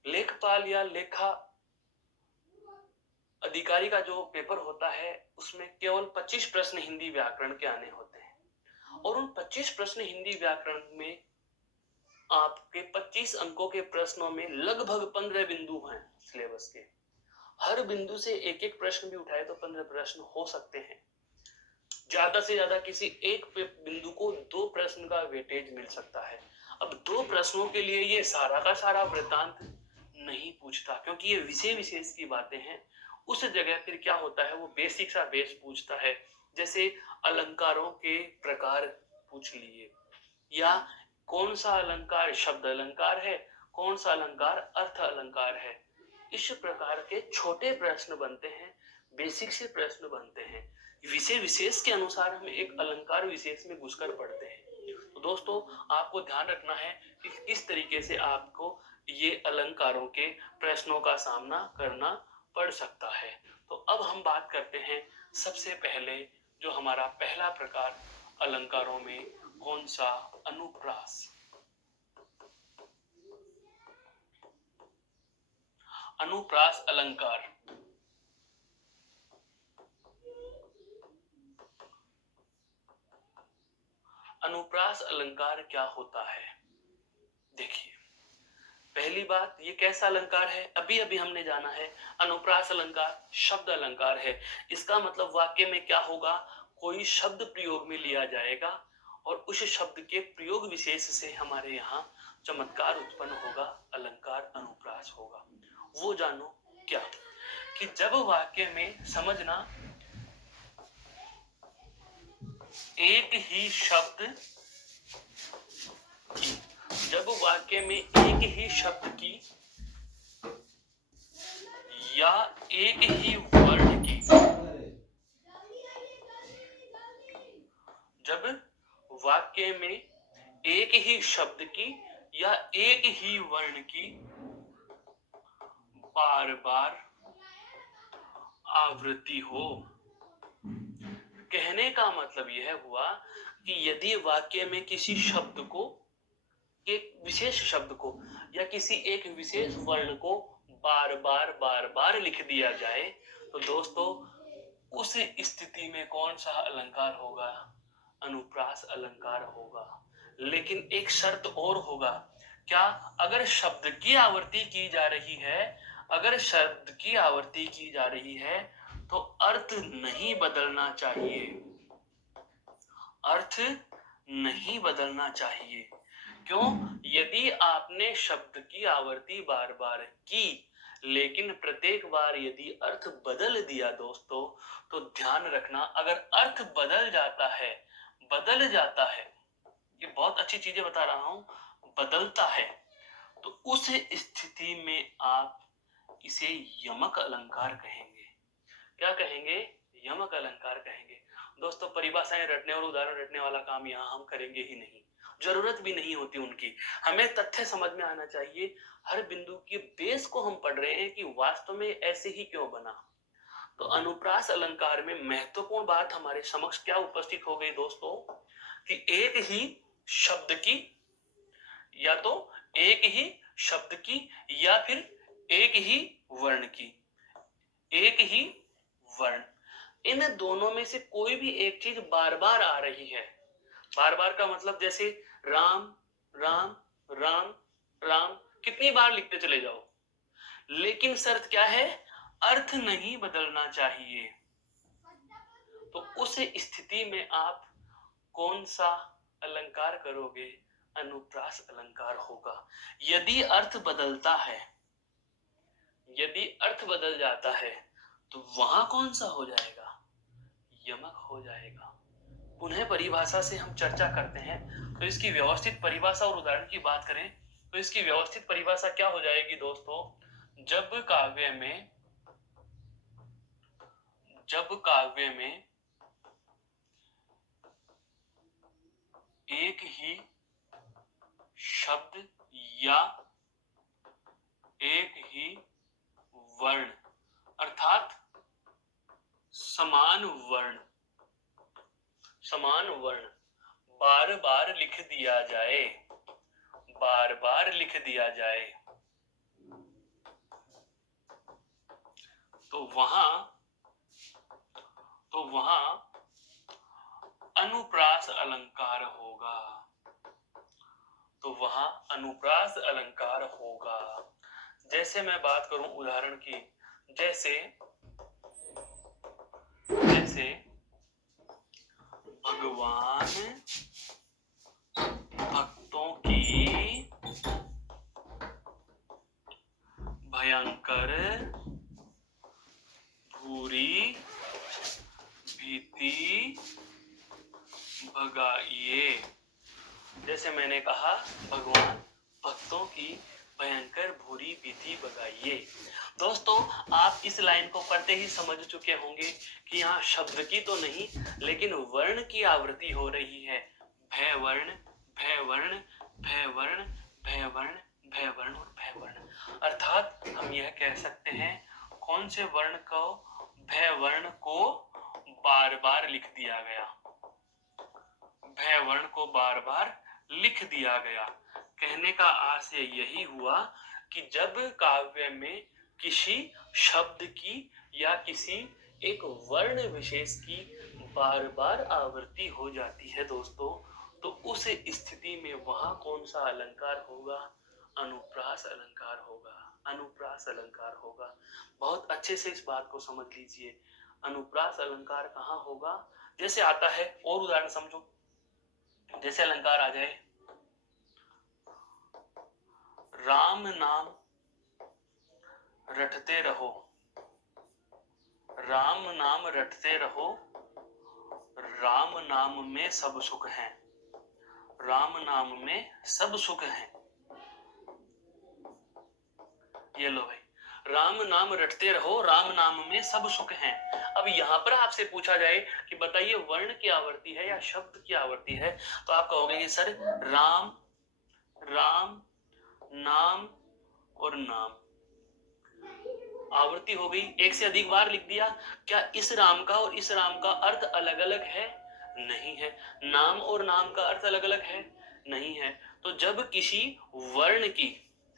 लेखपाल या लेखा अधिकारी का जो पेपर होता है उसमें केवल 25 प्रश्न हिंदी व्याकरण के आने होते हैं, और उन 25 प्रश्न हिंदी व्याकरण में आपके 25 अंकों के प्रश्नों में लगभग 15 बिंदु हैं सिलेबस के। हर बिंदु से एक एक प्रश्न भी उठाए तो 15 प्रश्न हो सकते हैं। ज्यादा से ज्यादा किसी एक बिंदु को 2 प्रश्न का वेटेज मिल सकता है। अब 2 प्रश्नों के लिए ये सारा का सारा वृत्तांत नहीं पूछता, क्योंकि ये विषय विशेष की बातें हैं। उस जगह फिर क्या होता है, वो बेसिक सा बेस पूछता है, जैसे अलंकारों के प्रकार पूछ लिए, या कौन सा अलंकार शब्द अलंकार है, कौन सा अलंकार अर्थ अलंकार है। इस प्रकार के छोटे प्रश्न बनते हैं, बेसिक से प्रश्न बनते हैं। विषय विशेष के अनुसार हम एक अलंकार विशेष में घुसकर पढ़ते हैं। तो दोस्तों आपको ध्यान रखना है कि किस तरीके से आपको ये अलंकारों के प्रश्नों का सामना करना पड़ सकता है। तो अब हम बात करते हैं सबसे पहले जो हमारा पहला प्रकार अलंकारों में कौन सा, अनुप्रास। अनुप्रास अलंकार। अनुप्रास अलंकार क्या होता है? देखिए, पहली बात, ये कैसा अलंकार है? अभी अभी हमने जाना है अनुप्रास अलंकार शब्द अलंकार है। इसका मतलब वाक्य में क्या होगा, कोई शब्द प्रयोग में लिया जाएगा और उस शब्द के प्रयोग विशेष से हमारे यहाँ चमत्कार उत्पन्न होगा, अलंकार अनुप्रास होगा। वो जानो क्या, कि जब वाक्य में समझना एक ही शब्द की, जब वाक्य में एक ही शब्द की या एक ही वर्ण की, जब वाक्य में एक ही शब्द की या एक ही वर्ण की बार बार आवृत्ति हो। कहने का मतलब यह हुआ कि यदि वाक्य में किसी शब्द को, एक विशेष शब्द को या किसी एक विशेष वर्ण को बार बार लिख दिया जाए, तो दोस्तों उस स्थिति में कौन सा अलंकार होगा, अनुप्रास अलंकार होगा। लेकिन एक शर्त और होगा, क्या, अगर शब्द की आवृत्ति की जा रही है, अगर शब्द की आवृत्ति की जा रही है तो अर्थ नहीं बदलना चाहिए, अर्थ नहीं बदलना चाहिए। क्यों? यदि आपने शब्द की आवृत्ति बार बार की लेकिन प्रत्येक बार यदि अर्थ बदल दिया दोस्तों, तो ध्यान रखना, अगर अर्थ बदल जाता है, ये बहुत अच्छी चीजें बता रहा हूं, बदलता है, तो उस स्थिति में आप इसे यमक अलंकार कहेंगे। क्या कहेंगे? यमक अलंकार कहेंगे। दोस्तों परिभाषाएं रटने और उदाहरण रटने वाला काम यहाँ हम करेंगे ही नहीं, जरूरत भी नहीं होती उनकी। हमें तथ्य समझ में आना चाहिए, हर बिंदु के बेस को हम पढ़ रहे हैं कि वास्तव में ऐसे ही क्यों बना। तो अनुप्रास अलंकार में महत्वपूर्ण बात हमारे समक्ष क्या उपस्थित हो गई दोस्तों, कि एक ही शब्द की, या तो एक ही शब्द की या फिर एक ही वर्ण की, एक ही वर्ण, इन दोनों में से कोई भी एक चीज बार बार आ रही है। बार बार का मतलब जैसे राम राम राम राम, कितनी बार लिखते चले जाओ, लेकिन शर्त क्या है, अर्थ नहीं बदलना चाहिए। तो उस स्थिति में आप कौन सा अलंकार करोगे, अनुप्रास अलंकार होगा। यदि अर्थ बदलता है, यदि अर्थ बदल जाता है, तो वहां कौन सा हो जाएगा, यमक हो जाएगा। पुनः परिभाषा से हम चर्चा करते हैं, तो इसकी व्यवस्थित परिभाषा और उदाहरण की बात करें तो इसकी व्यवस्थित परिभाषा क्या हो जाएगी दोस्तों, जब काव्य में एक ही शब्द या एक ही वर्ण अर्थात समान वर्ण बार बार लिख दिया जाए, बार बार लिख दिया जाए, तो वहां अनुप्रास अलंकार होगा, तो वहां अनुप्रास अलंकार होगा। जैसे मैं बात करूं उदाहरण की, जैसे भगवान भक्तों की भयंकर भूरी भीति भगाइए, जैसे मैंने कहा, भगवान भक्तों की भयंकर भूरी भीति भगाइए। दोस्तों, आप इस लाइन को पढ़ते ही समझ चुके होंगे कि यहाँ शब्द की तो नहीं लेकिन वर्ण की आवृत्ति हो रही है। भय वर्ण, भय वर्ण, भय वर्ण, भय वर्ण, भय वर्ण और भय वर्ण। अर्थात हम यह कह सकते हैं कौन से वर्ण को, भय वर्ण को बार बार लिख दिया गया। भय वर्ण को बार बार लिख दिया गया। कहने का आशय यही हुआ कि जब काव्य में किसी शब्द की या किसी एक वर्ण विशेष की बार बार आवृत्ति हो जाती है दोस्तों, तो उस स्थिति में वहां कौन सा अलंकार होगा? अनुप्रास अलंकार होगा। अनुप्रास अलंकार होगा। बहुत अच्छे से इस बात को समझ लीजिए। अनुप्रास अलंकार कहाँ होगा? जैसे आता है, और उदाहरण समझो। जैसे अलंकार आ जाए, राम नाम रटते रहो, राम नाम रटते रहो, राम नाम में सब सुख है, राम नाम में सब सुख है। ये लो भाई, राम नाम रटते रहो, राम नाम में सब सुख है। अब यहां पर आपसे पूछा जाए कि बताइए वर्ण की आवृत्ति है या शब्द की आवृत्ति है, तो आप कहोगे कि सर राम, राम, नाम और नाम आवृत्ति हो गई। एक से अधिक बार लिख दिया। क्या इस राम का और इस राम का अर्थ अलग अलग है? नहीं है। नाम और नाम का अर्थ अलग अलग है? नहीं है। तो जब किसी वर्ण की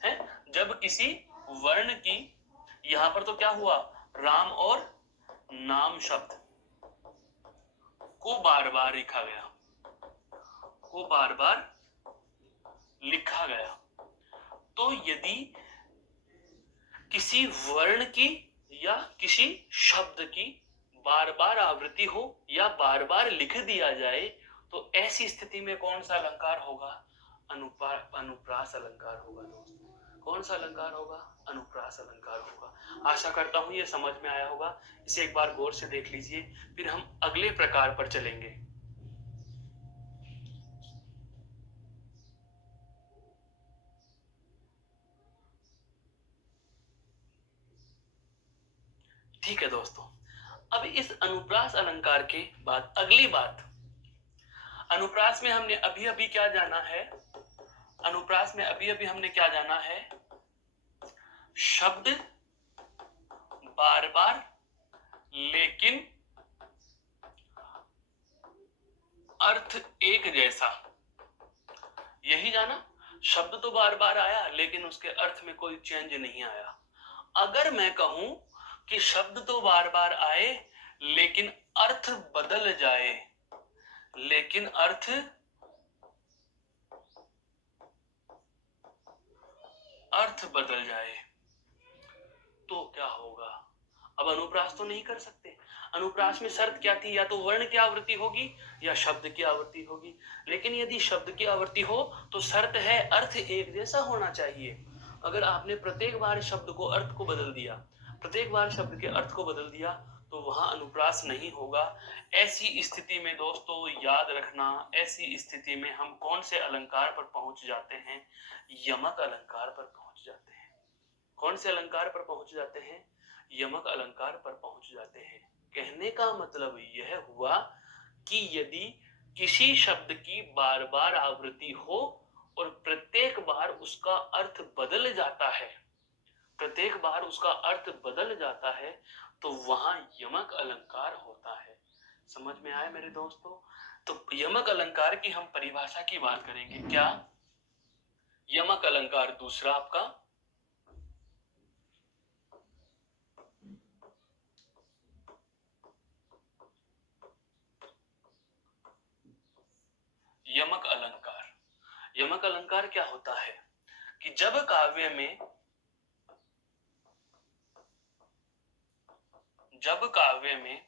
है, जब किसी वर्ण की, यहां पर तो क्या हुआ, राम और नाम शब्द को बार बार लिखा गया, को बार बार लिखा गया। तो यदि किसी वर्ण की या किसी शब्द की बार बार आवृत्ति हो या बार बार लिख दिया जाए, तो ऐसी स्थिति में कौन सा अलंकार होगा? अनुप्रास अलंकार होगा दोस्तों। कौन सा अलंकार होगा? अनुप्रास अलंकार होगा। आशा करता हूं ये समझ में आया होगा। इसे एक बार गौर से देख लीजिए, फिर हम अगले प्रकार पर चलेंगे। ठीक है दोस्तों, अब इस अनुप्रास अलंकार के बाद अगली बात, अनुप्रास में हमने अभी अभी क्या जाना है? अनुप्रास में अभी अभी हमने क्या जाना है? शब्द बार बार लेकिन अर्थ एक जैसा, यही जाना। शब्द तो बार बार आया लेकिन उसके अर्थ में कोई चेंज नहीं आया। अगर मैं कहूं कि शब्द तो बार बार आए लेकिन अर्थ बदल जाए, लेकिन अर्थ बदल जाए, तो क्या होगा? अब अनुप्रास तो नहीं कर सकते। अनुप्रास में शर्त क्या थी? या तो वर्ण की आवृत्ति होगी या शब्द की आवृत्ति होगी। लेकिन यदि शब्द की आवृत्ति हो तो शर्त है अर्थ एक जैसा होना चाहिए। अगर आपने प्रत्येक बार शब्द को अर्थ को बदल दिया, प्रत्येक बार शब्द के अर्थ को बदल दिया, तो वहां अनुप्रास नहीं होगा। ऐसी स्थिति में दोस्तों याद रखना, ऐसी स्थिति में हम कौन से अलंकार पर पहुंच जाते हैं? यमक अलंकार पर पहुंच जाते हैं। कौन से अलंकार पर पहुंच जाते हैं? यमक अलंकार पर पहुंच जाते हैं। कहने का मतलब यह हुआ कि यदि किसी शब्द की बार बार आवृत्ति हो और प्रत्येक बार उसका अर्थ बदल जाता है, प्रत्येक बार उसका अर्थ बदल जाता है, तो वहां यमक अलंकार होता है। समझ में आया मेरे दोस्तों? तो यमक अलंकार की हम परिभाषा की बात करेंगे। क्या यमक अलंकार? दूसरा आपका यमक अलंकार। यमक अलंकार क्या होता है कि जब काव्य में, जब काव्य में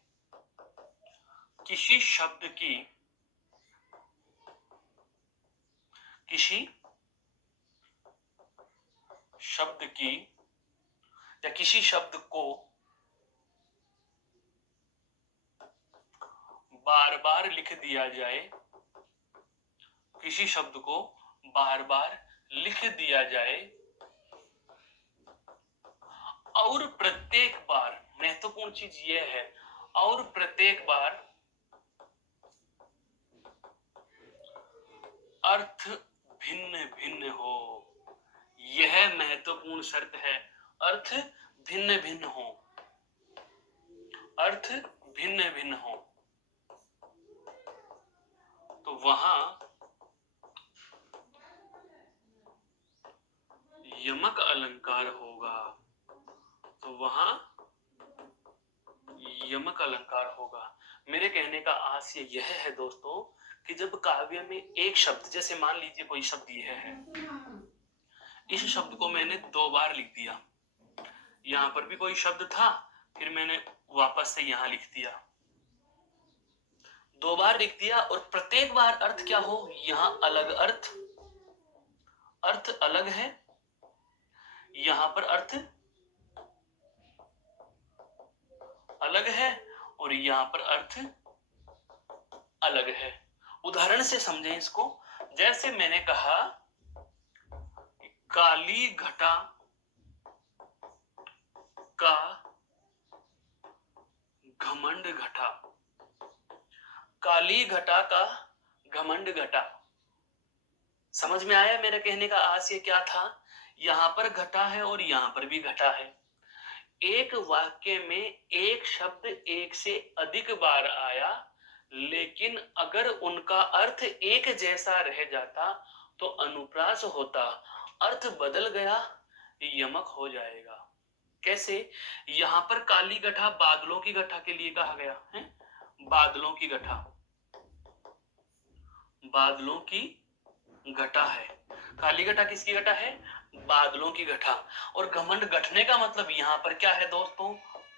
किसी शब्द की, किसी शब्द की या किसी शब्द को बार बार लिख दिया जाए, किसी शब्द को बार बार लिख दिया जाए और प्रत्येक बार, महत्वपूर्ण चीज यह है, और प्रत्येक बार अर्थ भिन्न भिन्न हो। यह महत्वपूर्ण शर्त है, अर्थ भिन्न भिन्न हो, अर्थ भिन्न भिन्न हो। तो वहां यमक अलंकार होगा, तो वहां यमक अलंकार होगा। मेरे कहने का आशय यह है दोस्तों कि जब काव्य में एक शब्द, जैसे मान लीजिए कोई शब्द यह है, इस शब्द को मैंने 2 बार लिख दिया, यहां पर भी कोई शब्द था, फिर मैंने वापस से यहां लिख दिया, 2 बार लिख दिया, और प्रत्येक बार अर्थ क्या हो, यहां अलग अर्थ, अर्थ अलग है, यहां पर अर्थ अलग है, और यहां पर अर्थ अलग है। उदाहरण से समझें इसको। जैसे मैंने कहा काली घटा का घमंड घटा, काली घटा का घमंड घटा। समझ में आया मेरे कहने का आशय क्या था? यहां पर घटा है और यहां पर भी घटा है। एक वाक्य में एक शब्द एक से अधिक बार आया, लेकिन अगर उनका अर्थ एक जैसा रह जाता तो अनुप्रास होता, अर्थ बदल गया, यमक हो जाएगा। कैसे? यहां पर काली गठा बादलों की गठा के लिए कहा गया है, बादलों की गठा, बादलों की घटा है। काली घटा किसकी घटा है? बादलों की घटा। और घमंड घटने का मतलब यहां पर क्या है दोस्तों?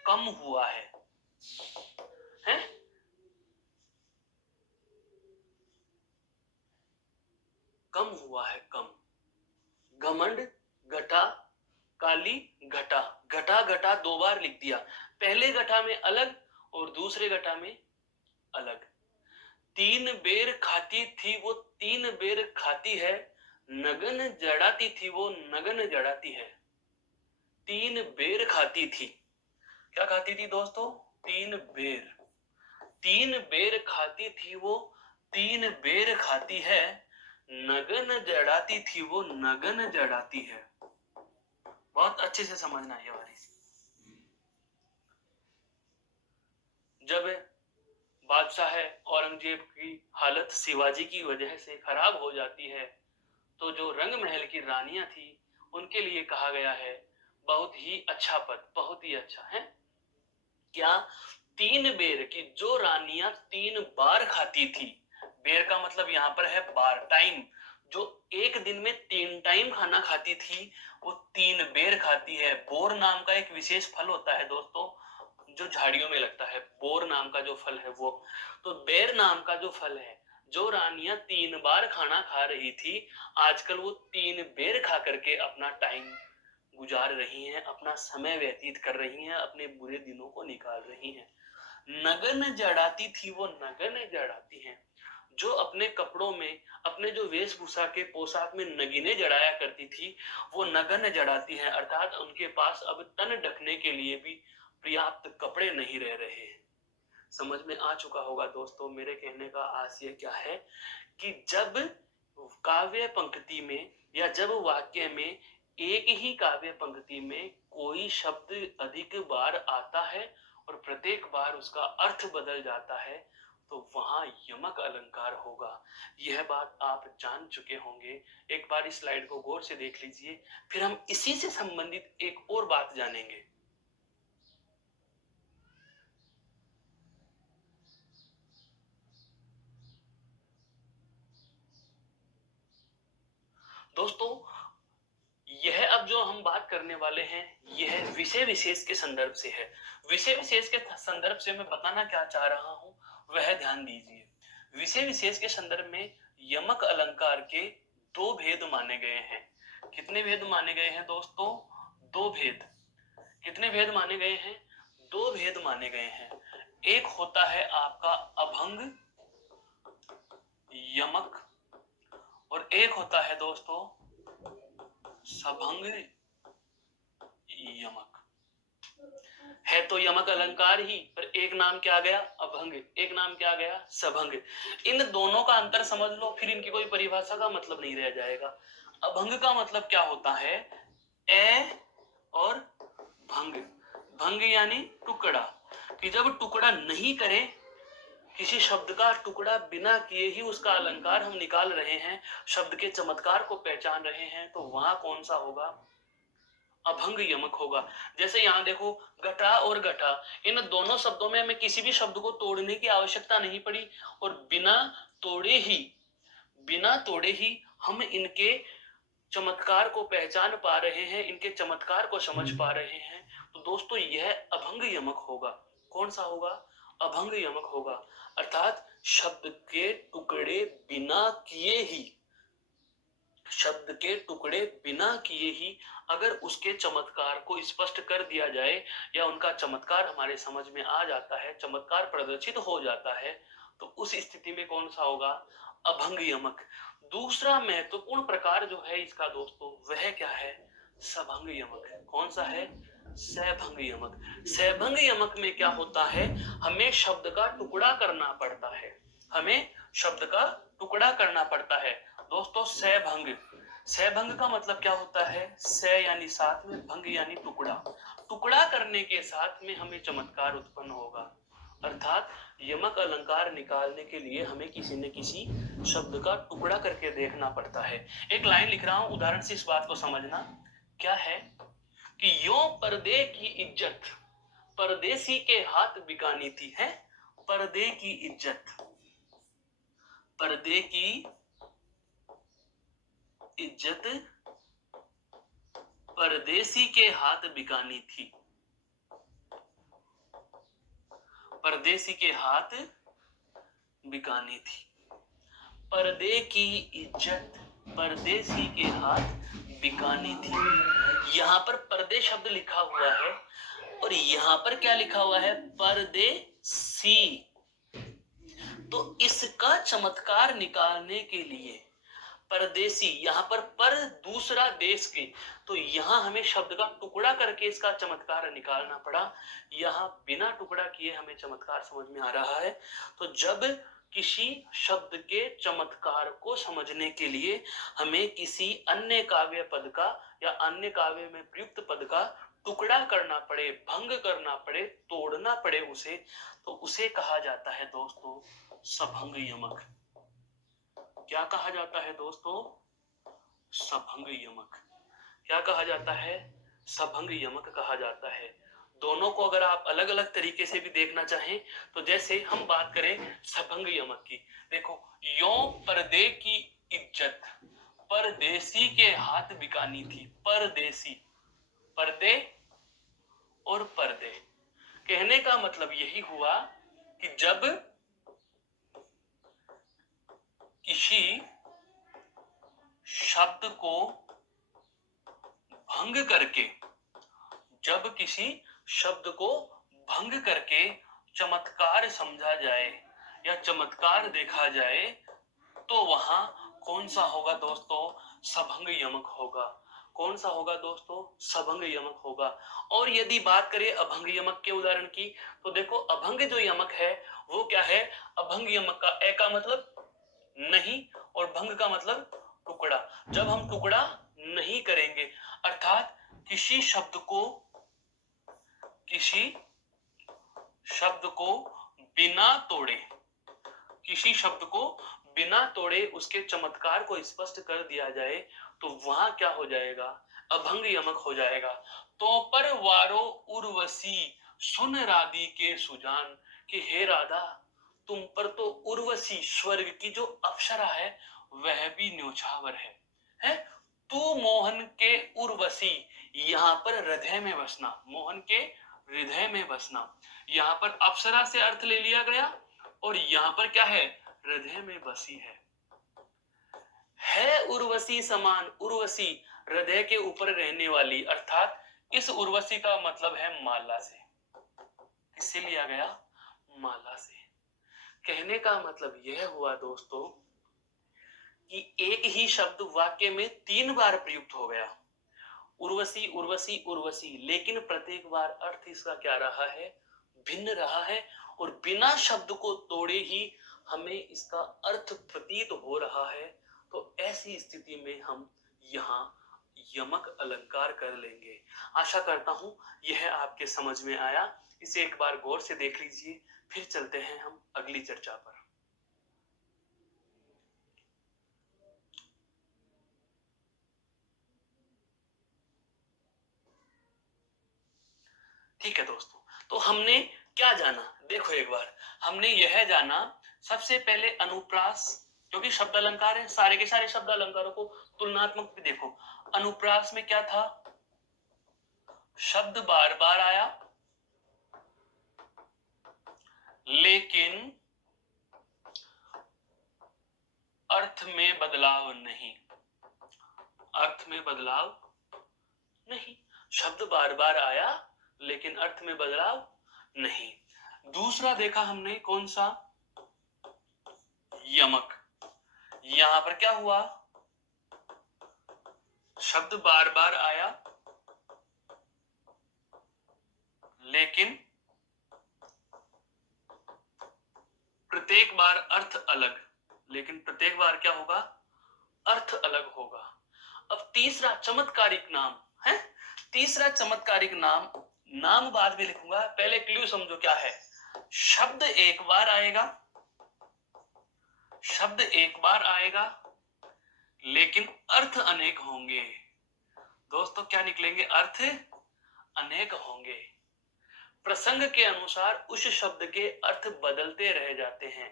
कम हुआ है, हैं? कम हुआ है, कम। घमंड घटा, काली घटा, घटा घटा 2 बार लिख दिया, पहले घटा में अलग और दूसरे घटा में अलग। 3 बेर खाती थी वो 3 बेर खाती है, नगन जड़ाती थी वो नगन जड़ाती है। 3 बेर खाती थी, क्या खाती थी दोस्तों? 3 बेर। 3 बेर खाती थी वो 3 बेर खाती है, नगन जड़ाती थी वो नगन जड़ाती है। बहुत अच्छे से समझना ये वाली। जब बादशाह औरंगजेब की हालत शिवाजी की वजह से खराब हो जाती है, तो जो रंग महल की रानियां थी उनके लिए कहा गया है बहुत ही अच्छा पद, बहुत ही अच्छा है क्या? 3 बेर की, जो रानियां 3 बार खाती थी, बेर का मतलब यहां पर है बार, टाइम, जो एक दिन में 3 टाइम खाना खाती थी वो 3 बेर खाती है। बोर नाम का एक विशेष फल होता है दोस्तों, जो झाड़ियों में लगता है, बोर नाम का जो फल है वो। तो बेर नाम का जो फल है, जो रानियां 3 बार खाना खा रही थी, आजकल वो 3 बेर खा करके अपना टाइम गुजार रही हैं, अपना समय व्यतीत कर रही हैं, अपने बुरे दिनों को निकाल रही हैं। नगन जड़ाती थी वो नगन जड़ाती हैं, जो अपने कपड़ों में, अपने जो वेशभूषा के पोशाक में नगीने जड़ाया करती थी वो नगन जड़ाती हैं, अर्थात उनके पास अब तन ढकने के लिए भी पर्याप्त कपड़े नहीं रह रहे। समझ में आ चुका होगा दोस्तों मेरे कहने का आशय क्या है, कि जब काव्य पंक्ति में या जब वाक्य में एक ही काव्य पंक्ति में कोई शब्द अधिक बार आता है और प्रत्येक बार उसका अर्थ बदल जाता है, तो वहां यमक अलंकार होगा। यह बात आप जान चुके होंगे। एक बार इस स्लाइड को गौर से देख लीजिए, फिर हम इसी से संबंधित एक और बात जानेंगे। दोस्तों, यह अब जो हम बात करने वाले हैं यह विषय विशेष के संदर्भ से है। विषय विशेष के संदर्भ से मैं बताना क्या चाह रहा हूं वह ध्यान दीजिए। विषय विशेष के संदर्भ में यमक अलंकार के 2 भेद माने गए हैं। कितने भेद माने गए हैं दोस्तों? 2 भेद। कितने भेद माने गए हैं? 2 भेद माने गए हैं। एक होता है आपका अभंग यमक, और एक होता है दोस्तों सभंग यमक। है तो यमक अलंकार ही, पर एक नाम क्या गया अभंग, एक नाम क्या गया सभंग। इन दोनों का अंतर समझ लो, फिर इनकी कोई परिभाषा का मतलब नहीं रह जाएगा। अभंग का मतलब क्या होता है, ए और भंग। भंग यानी टुकड़ा, कि जब टुकड़ा नहीं करे, किसी शब्द का टुकड़ा बिना किए ही उसका अलंकार हम निकाल रहे हैं, शब्द के चमत्कार को पहचान रहे हैं, तो वहां कौन सा होगा, अभंग यमक होगा। जैसे यहां देखो घटा और घटा, इन दोनों शब्दों में हमें किसी भी शब्द को तोड़ने की आवश्यकता नहीं पड़ी, और बिना तोड़े ही हम इनके चमत्कार को पहचान पा रहे हैं, इनके चमत्कार को समझ पा रहे हैं। तो दोस्तों यह अभंग यमक होगा। कौन सा होगा, अभंग यमक होगा। अर्थात शब्द के टुकड़े बिना किए ही, शब्द के टुकड़े बिना किए ही अगर उसके चमत्कार को स्पष्ट कर दिया जाए, या उनका चमत्कार हमारे समझ में आ जाता है, चमत्कार प्रदर्शित हो जाता है, तो उस स्थिति में कौन सा होगा, अभंग यमक। दूसरा महत्वपूर्ण प्रकार जो है इसका दोस्तों, वह क्या है, सभंग यमक। कौन सा है, सभंग यमक। सभंग यमक में क्या होता है, हमें शब्द का टुकड़ा करना पड़ता है, हमें शब्द का टुकड़ा करना पड़ता है दोस्तों। सभंग, सभंग का मतलब क्या होता है, स यानी साथ में, भंग यानी टुकड़ा। टुकड़ा करने के साथ में हमें चमत्कार उत्पन्न होगा। अर्थात यमक अलंकार निकालने के लिए हमें किसी न किसी शब्द का टुकड़ा करके देखना पड़ता है। एक लाइन लिख रहा हूं, उदाहरण से इस बात को समझना। क्या है कि यो पर्दे की इज्जत परदेसी के हाथ बिकानी थी, है पर्दे की इज्जत, पर्दे की इज्जत परदेसी के हाथ बिकानी थी, परदेसी के हाथ बिकानी थी। पर्दे की इज्जत परदेसी के हाथ बिकानी थी। यहां पर पर्दे शब्द लिखा हुआ है, और यहां पर क्या लिखा हुआ है, परदेसी। तो इसका चमत्कार निकालने के लिए परदेसी, यहां पर दूसरा देश के, तो यहां हमें शब्द का टुकड़ा करके इसका चमत्कार निकालना पड़ा। यहां बिना टुकड़ा किए हमें चमत्कार समझ में आ रहा है। तो जब किसी शब्द के चमत्कार को समझने के लिए हमें किसी अन्य काव्य पद का या अन्य काव्य में प्रयुक्त पद का टुकड़ा करना पड़े, भंग करना पड़े, तोड़ना पड़े उसे, तो उसे कहा जाता है दोस्तों सभंग यमक। क्या कहा जाता है दोस्तों, सभंग यमक। क्या कहा जाता है, सभंग यमक कहा जाता है। दोनों को अगर आप अलग अलग तरीके से भी देखना चाहें, तो जैसे हम बात करें सभंग यमक की, देखो यो पर्दे की इज्जत परदेसी के हाथ बिकानी थी। परदेसी, पर्दे और पर्दे, कहने का मतलब यही हुआ कि जब किसी शब्द को भंग करके, जब किसी शब्द को भंग करके चमत्कार समझा जाए या चमत्कार देखा जाए, तो वहां कौन सा होगा दोस्तों, सभंग यमक होगा। कौन सा होगा दोस्तों, सभंग यमक होगा। और यदि बात करें अभंग यमक के उदाहरण की, तो देखो अभंग जो यमक है वो क्या है, अभंग यमक का ए का मतलब नहीं, और भंग का मतलब टुकड़ा। जब हम टुकड़ा नहीं करेंगे, अर्थात किसी शब्द को बिना तोड़े, किसी शब्द को बिना तोड़े उसके चमत्कार को स्पष्ट कर दिया जाए, तो वहां क्या हो जाएगा, अभंग यमक हो जाएगा। तो पर वारो उर्वशी सुन राधी के सुजान, कि हे राधा तुम पर तो उर्वशी स्वर्ग की जो अप्सरा है वह भी न्योछावर है तू मोहन के उर्वशी, यहाँ पर हृदय में बसना, मोहन के हृदय में बसना। यहाँ पर अप्सरा से अर्थ ले लिया गया, और यहाँ पर क्या है, हृदय में बसी है उर्वशी समान। उर्वशी हृदय के ऊपर रहने वाली, अर्थात इस उर्वशी का मतलब है माला से। किससे लिया गया, माला से। कहने का मतलब यह हुआ दोस्तों कि एक ही शब्द वाक्य में 3 बार प्रयुक्त हो गया, उर्वशी उर्वशी उर्वशी, लेकिन प्रत्येक बार अर्थ इसका क्या रहा है, भिन्न रहा है, और बिना शब्द को तोड़े ही हमें इसका अर्थ प्रतीत हो रहा है। तो ऐसी स्थिति में हम यहाँ यमक अलंकार कर लेंगे। आशा करता हूं यह आपके समझ में आया। इसे एक बार गौर से देख लीजिए, फिर चलते हैं हम अगली चर्चा पर। ठीक है दोस्तों, तो हमने क्या जाना, देखो एक बार हमने यह जाना सबसे पहले अनुप्रास, क्योंकि शब्द अलंकार है, सारे के सारे शब्द अलंकारों को तुलनात्मक भी देखो। अनुप्रास में क्या था, शब्द बार बार आया लेकिन अर्थ में बदलाव नहीं, अर्थ में बदलाव नहीं, शब्द बार बार आया लेकिन अर्थ में बदलाव नहीं। दूसरा देखा हमने कौन सा, यमक। यहां पर क्या हुआ, शब्द बार बार आया लेकिन प्रत्येक बार अर्थ अलग, लेकिन प्रत्येक बार क्या होगा, अर्थ अलग होगा। अब तीसरा चमत्कारिक नाम है, तीसरा चमत्कारिक नाम, नाम बाद में लिखूंगा, पहले क्लू समझो क्या है। शब्द एक बार आएगा, शब्द एक बार आएगा लेकिन अर्थ अनेक होंगे। दोस्तों क्या निकलेंगे, अर्थ अनेक होंगे। प्रसंग के अनुसार उस शब्द के अर्थ बदलते रह जाते हैं,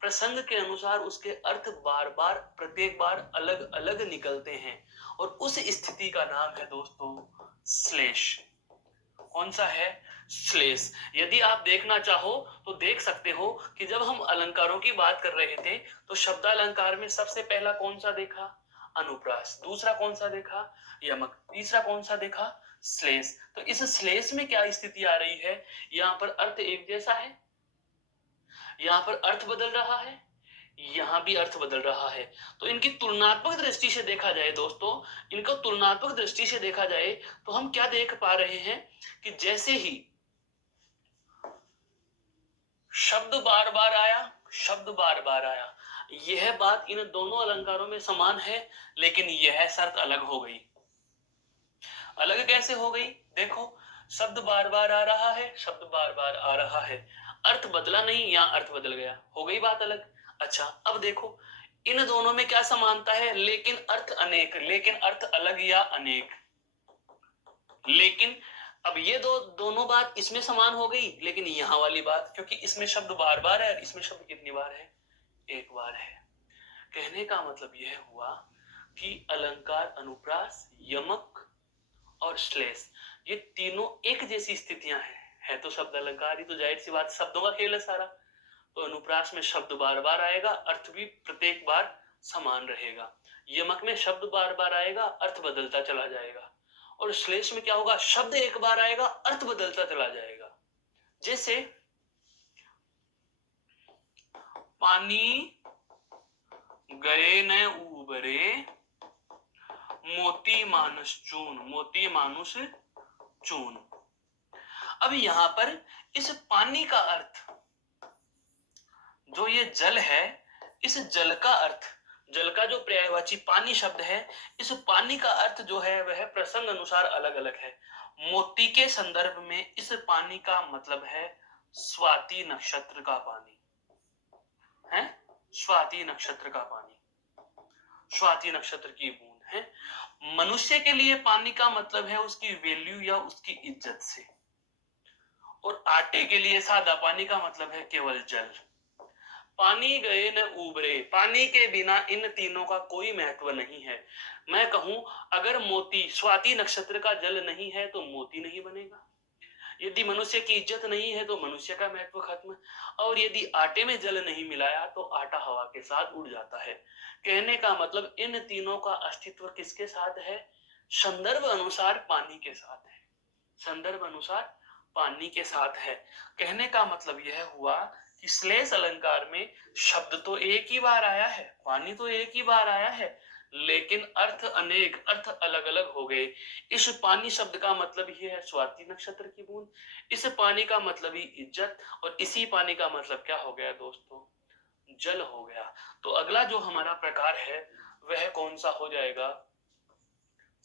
प्रसंग के अनुसार उसके अर्थ बार बार प्रत्येक बार अलग अलग निकलते हैं, और उस स्थिति का नाम है दोस्तों श्लेष। कौन सा है, श्लेष। यदि आप देखना चाहो तो देख सकते हो कि जब हम अलंकारों की बात कर रहे थे तो शब्दालंकार में सबसे पहला कौन सा देखा, अनुप्रास, दूसरा कौन सा देखा, यमक, तीसरा कौन सा देखा, श्लेष। तो इस श्लेष में क्या स्थिति आ रही है, यहाँ पर अर्थ एक जैसा है, यहाँ पर अर्थ बदल रहा है, यहां भी अर्थ बदल रहा है। तो इनकी तुलनात्मक दृष्टि से देखा जाए दोस्तों, इनको तुलनात्मक दृष्टि से देखा जाए तो हम क्या देख पा रहे हैं कि जैसे ही शब्द बार बार आया, शब्द बार बार आया, यह बात इन दोनों अलंकारों में समान है, लेकिन यह शर्त अलग हो गई। अलग कैसे हो गई, देखो शब्द बार बार आ रहा है, शब्द बार बार आ रहा है, अर्थ बदला नहीं, या अर्थ बदल गया, हो गई बात अलग। अच्छा अब देखो इन दोनों में क्या समानता है, लेकिन अर्थ अनेक, लेकिन अर्थ अलग या अनेक, लेकिन अब ये दोनों बात इसमें समान हो गई, लेकिन यहां वाली बात, क्योंकि इसमें शब्द बार बार है और इसमें शब्द कितनी बार है, एक बार है। कहने का मतलब यह हुआ कि अलंकार अनुप्रास, यमक और श्लेष, ये तीनों एक जैसी स्थितियां हैं, है तो शब्द अलंकार ही, तो जाहिर सी बात शब्दों का खेल है सारा। तो अनुप्रास में शब्द बार बार आएगा, अर्थ भी प्रत्येक बार समान रहेगा। यमक में शब्द बार बार आएगा, अर्थ बदलता चला जाएगा। और श्लेष में क्या होगा, शब्द एक बार आएगा, अर्थ बदलता चला जाएगा। जैसे पानी गए न उबरे, मोती मानुष चून, मोती मानुष चून। अब यहां पर इस पानी का अर्थ, जो ये जल है, इस जल का अर्थ, जल का जो पर्यायवाची पानी शब्द है, इस पानी का अर्थ जो है वह प्रसंग अनुसार अलग अलग है। मोती के संदर्भ में इस पानी का मतलब है स्वाति नक्षत्र का पानी, है स्वाति नक्षत्र का पानी, स्वाति नक्षत्र की बूंद है। मनुष्य के लिए पानी का मतलब है उसकी वैल्यू या उसकी इज्जत से, और आटे के लिए सादा पानी का मतलब है केवल जल। पानी गए न उबरे, पानी के बिना इन तीनों का कोई महत्व नहीं है। मैं कहूं अगर मोती, स्वाति नक्षत्र का जल नहीं है तो मोती नहीं बनेगा, यदि मनुष्य की इज्जत नहीं है तो मनुष्य का महत्व खत्म, और यदि आटे में जल नहीं मिलाया तो आटा हवा के साथ उड़ जाता है। कहने का मतलब इन तीनों का अस्तित्व किसके साथ है, संदर्भ अनुसार पानी के साथ है, संदर्भ अनुसार पानी के साथ है। कहने का मतलब यह हुआ कि श्लेष अलंकार में शब्द तो एक ही बार आया है, पानी तो एक ही बार आया है, लेकिन अर्थ अनेक, अर्थ अलग अलग हो गए। इस पानी शब्द का मतलब ही है स्वाति नक्षत्र की बूंद, इस पानी का मतलब ही इज्जत, और इसी पानी का मतलब क्या हो गया दोस्तों, जल हो गया। तो अगला जो हमारा प्रकार है वह कौन सा हो जाएगा,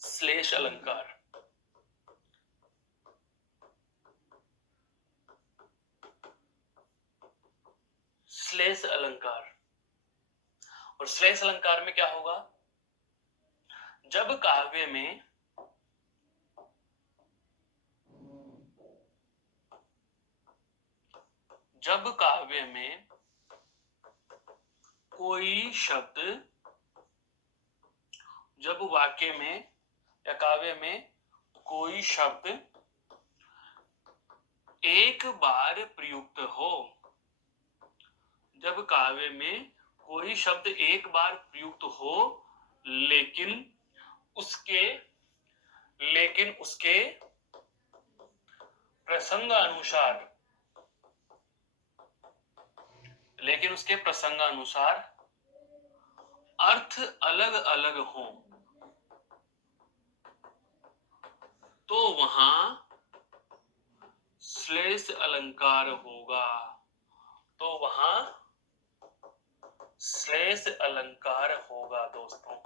श्लेष अलंकार। श्लेष अलंकार, और श्लेष अलंकार में क्या होगा, जब काव्य में कोई शब्द, जब वाक्य में या काव्य में कोई शब्द एक बार प्रयुक्त हो, जब काव्य में कोई शब्द एक बार प्रयुक्त हो, लेकिन उसके प्रसंगानुसार अर्थ अलग अलग हो, तो वहां श्लेष अलंकार होगा। तो वहां श्लेष अलंकार होगा दोस्तों।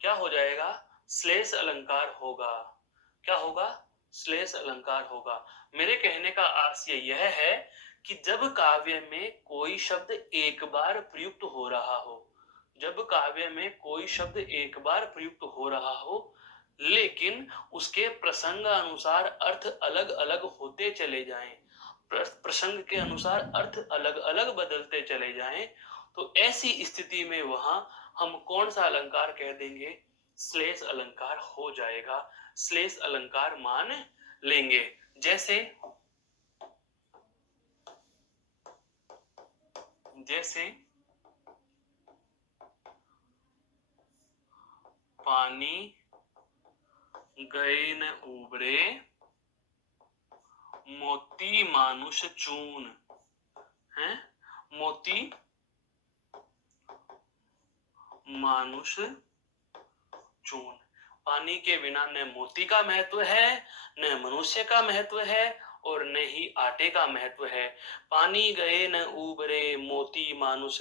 क्या हो जाएगा, श्लेष अलंकार होगा। क्या होगा, श्लेष अलंकार होगा। मेरे कहने का आशय यह है कि जब काव्य में कोई शब्द एक बार प्रयुक्त हो रहा हो, जब काव्य में कोई शब्द एक बार प्रयुक्त हो रहा हो, लेकिन उसके प्रसंग अनुसार अर्थ अलग अलग होते चले जाएं, प्रसंग के अनुसार अर्थ अलग अलग बदलते चले जाएं, तो ऐसी स्थिति में वहां हम कौन सा अलंकार कह देंगे, श्लेष अलंकार हो जाएगा, श्लेष अलंकार मान लेंगे। जैसे पानी गए न उबरे, मोती मानुष चून है, मोती मानुष चून। पानी के बिना न मोती का महत्व है, न मनुष्य का महत्व है, और न ही आटे का महत्व है। पानी गए न उबरे, मोती मानुष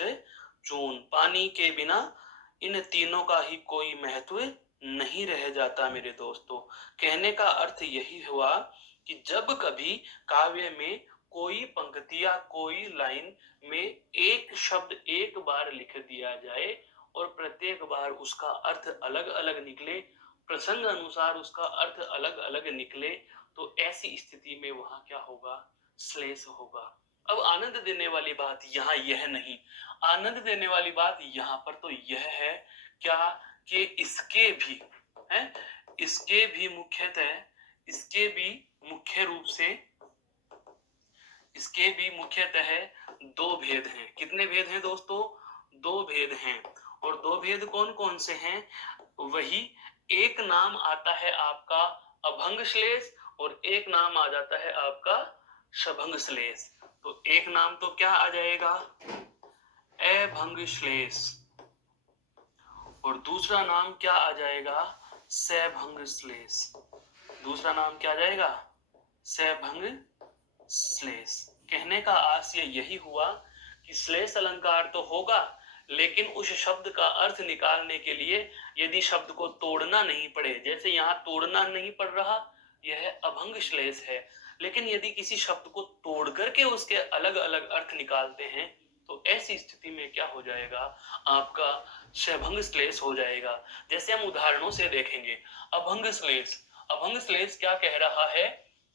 चून। पानी के बिना इन तीनों का ही कोई महत्व नहीं रह जाता मेरे दोस्तों। कहने का अर्थ यही हुआ कि जब कभी काव्य में कोई पंक्ति या कोई लाइन में एक शब्द एक बार लिख दिया जाए और प्रत्येक बार उसका अर्थ अलग अलग निकले, प्रसंग अनुसार उसका अर्थ अलग अलग निकले, तो ऐसी स्थिति में वहां क्या होगा, श्लेष होगा। अब आनंद देने वाली बात यहाँ यह नहीं, आनंद देने वाली बात यहाँ पर तो यह है क्या कि इसके भी मुख्यतः दो भेद हैं। कितने भेद हैं दोस्तों, दो भेद हैं। और दो भेद कौन कौन से हैं, वही एक नाम आता है आपका अभंग श्लेष और एक नाम आ जाता है आपका शभंग श्लेष। तो एक नाम तो क्या आ जाएगा, अभंग श्लेष, और दूसरा नाम क्या आ जाएगा, सभंग श्लेष। दूसरा नाम क्या आ जाएगा, सभंग श्लेष। कहने का आशय यही हुआ कि श्लेष अलंकार तो होगा, लेकिन उस शब्द का अर्थ निकालने के लिए यदि शब्द को तोड़ना नहीं पड़े, जैसे यहाँ तोड़ना नहीं पड़ रहा, यह अभंग श्लेष है, लेकिन यदि किसी शब्द को तोड़ करके उसके अलग अलग अर्थ निकालते हैं, तो ऐसी स्थिति में क्या हो जाएगा, आपका सभंग श्लेष हो जाएगा। जैसे हम उदाहरणों से देखेंगे। अभंग श्लेष क्या कह रहा है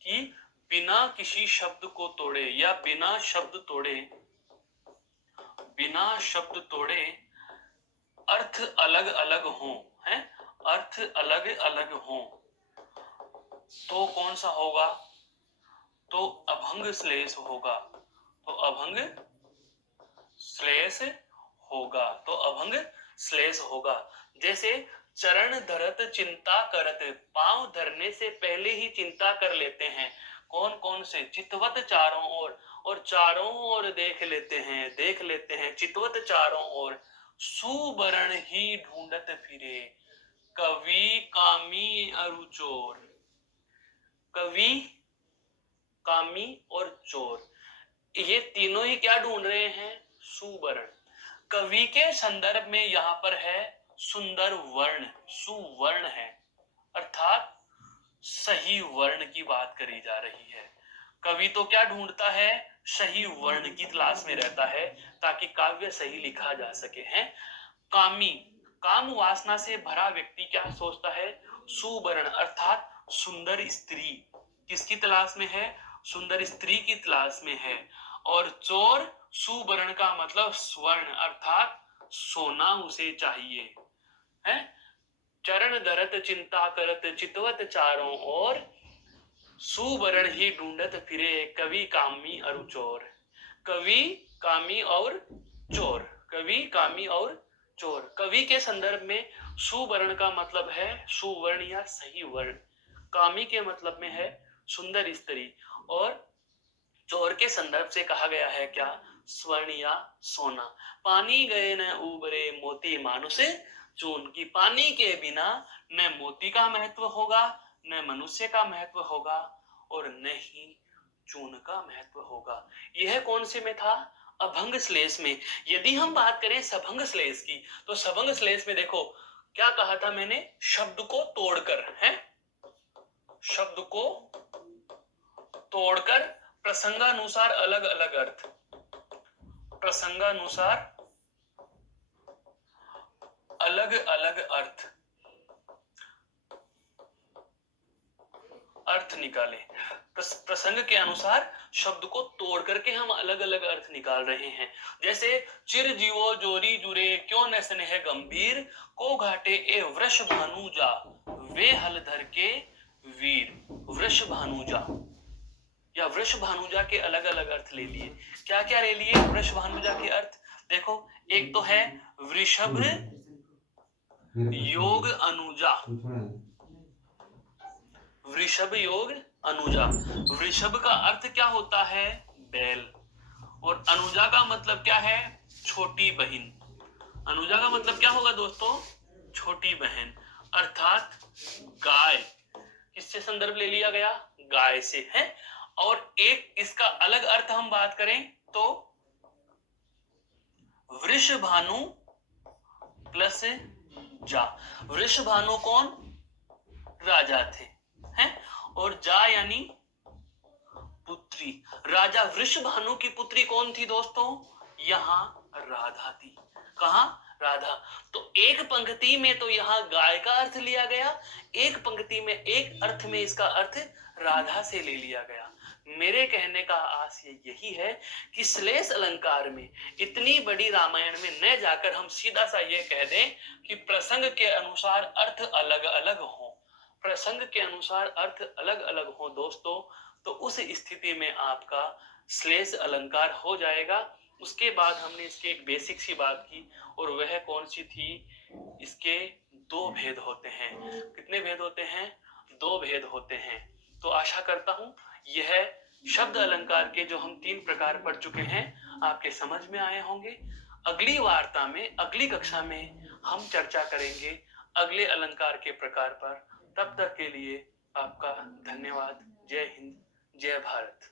कि बिना किसी शब्द को तोड़े या बिना शब्द तोड़े अर्थ अलग अलग हो, हैं, अर्थ अलग अलग हो, तो कौन सा होगा, तो अभंग श्लेष होगा। तो अभंग श्लेष होगा, तो अभंग श्लेष होगा। जैसे चरण धरत चिंता करत, पांव धरने से पहले ही चिंता कर लेते हैं, कौन कौन से, चितवत चारों ओर, और चारों ओर देख लेते हैं चितवत चारों ओर, सुवर्ण ही ढूंढत फिरे, कवि कामी अरु चोर। कवि, कामी और चोर, ये तीनों ही क्या ढूंढ रहे हैं? सुवर्ण। कवि के संदर्भ में यहां पर है सुंदर वर्ण, सुवर्ण है, अर्थात सही वर्ण की बात करी जा रही है। कवि तो क्या ढूंढता है? सही वर्ण की तलाश में रहता है ताकि काव्य सही लिखा जा सके। हैं कामी, काम वासना से भरा व्यक्ति क्या सोचता है? सुवर्ण अर्थात सुंदर स्त्री। किसकी तलाश में है? सुंदर स्त्री की तलाश में है। और चोर, सुवर्ण का मतलब स्वर्ण अर्थात सोना उसे चाहिए है। चरण धरत चिंता करत चितवत चारों ओर, सुवर्ण ही ढूंढत फिरे, कवि कामी और चोर। कवि, कामी और चोर, कवि कामी और चोर। कवि के संदर्भ में सुवर्ण का मतलब है सुवर्ण या सही वर्ण, कामी के मतलब में है सुंदर स्त्री, और चोर के संदर्भ से कहा गया है क्या? स्वर्ण या सोना। पानी गए न उबरे मोती मानुष चून, की पानी के बिना न मोती का महत्व होगा, न मनुष्य का महत्व होगा, और न ही चून का महत्व होगा। यह कौन से में था? अभंग श्लेष में। यदि हम बात करें सभंग श्लेष की, तो सभंग श्लेष में देखो क्या कहा था मैंने? शब्द को तोड़कर, है शब्द को तोड़कर प्रसंगानुसार अलग अलग अर्थ, प्रसंगानुसार अलग अलग अर्थ निकाले। प्रसंग के अनुसार शब्द को तोड़ करके हम अलग अलग अर्थ निकाल रहे हैं। जैसे चिर जीवो जोरी जुरे क्यों न स्नेह गंभीर, को घाटे ए वृष भानुजा वे हल धर के वीर। वृष भानुजा या वृष भानुजा के अलग अलग अर्थ ले लिए। क्या क्या ले लिए वृष भानुजा के अर्थ? देखो, एक तो है वृषभ योग अनुजा, वृषभ योग अनुजा। वृषभ का अर्थ क्या होता है? बैल। और अनुजा का मतलब क्या है? छोटी बहन। अनुजा का मतलब क्या होगा दोस्तों? छोटी बहन, अर्थात गाय। किससे संदर्भ ले लिया गया? गाय से, है। और एक इसका अलग अर्थ हम बात करें तो वृषभानु प्लस जा। वृषभानु कौन? राजा थे, हैं। और जा यानी पुत्री। राजा वृषभानु की पुत्री कौन थी दोस्तों? यहाँ राधा थी। कहा? राधा। तो एक पंक्ति में तो यहाँ गाय का अर्थ लिया गया, एक पंक्ति में, एक अर्थ में इसका अर्थ राधा से ले लिया गया। मेरे कहने का आशय यही है कि श्लेष अलंकार में इतनी बड़ी रामायण में न जाकर हम सीधा सा ये कह दें कि प्रसंग के अनुसार अर्थ अलग अलग हो, प्रसंग के अनुसार अर्थ अलग अलग हो दोस्तों, तो उस स्थिति में आपका श्लेष अलंकार हो जाएगा। उसके बाद हमने इसके एक बेसिक सी बात की, और वह कौन सी थी? इसके दो भेद होते हैं। कितने भेद होते हैं? दो भेद होते हैं। तो आशा करता हूं यह शब्द अलंकार के जो हम 3 प्रकार पढ़ चुके हैं आपके समझ में आए होंगे। अगली वार्ता में, अगली कक्षा में हम चर्चा करेंगे अगले अलंकार के प्रकार पर। तब तक के लिए आपका धन्यवाद। जय हिंद, जय भारत।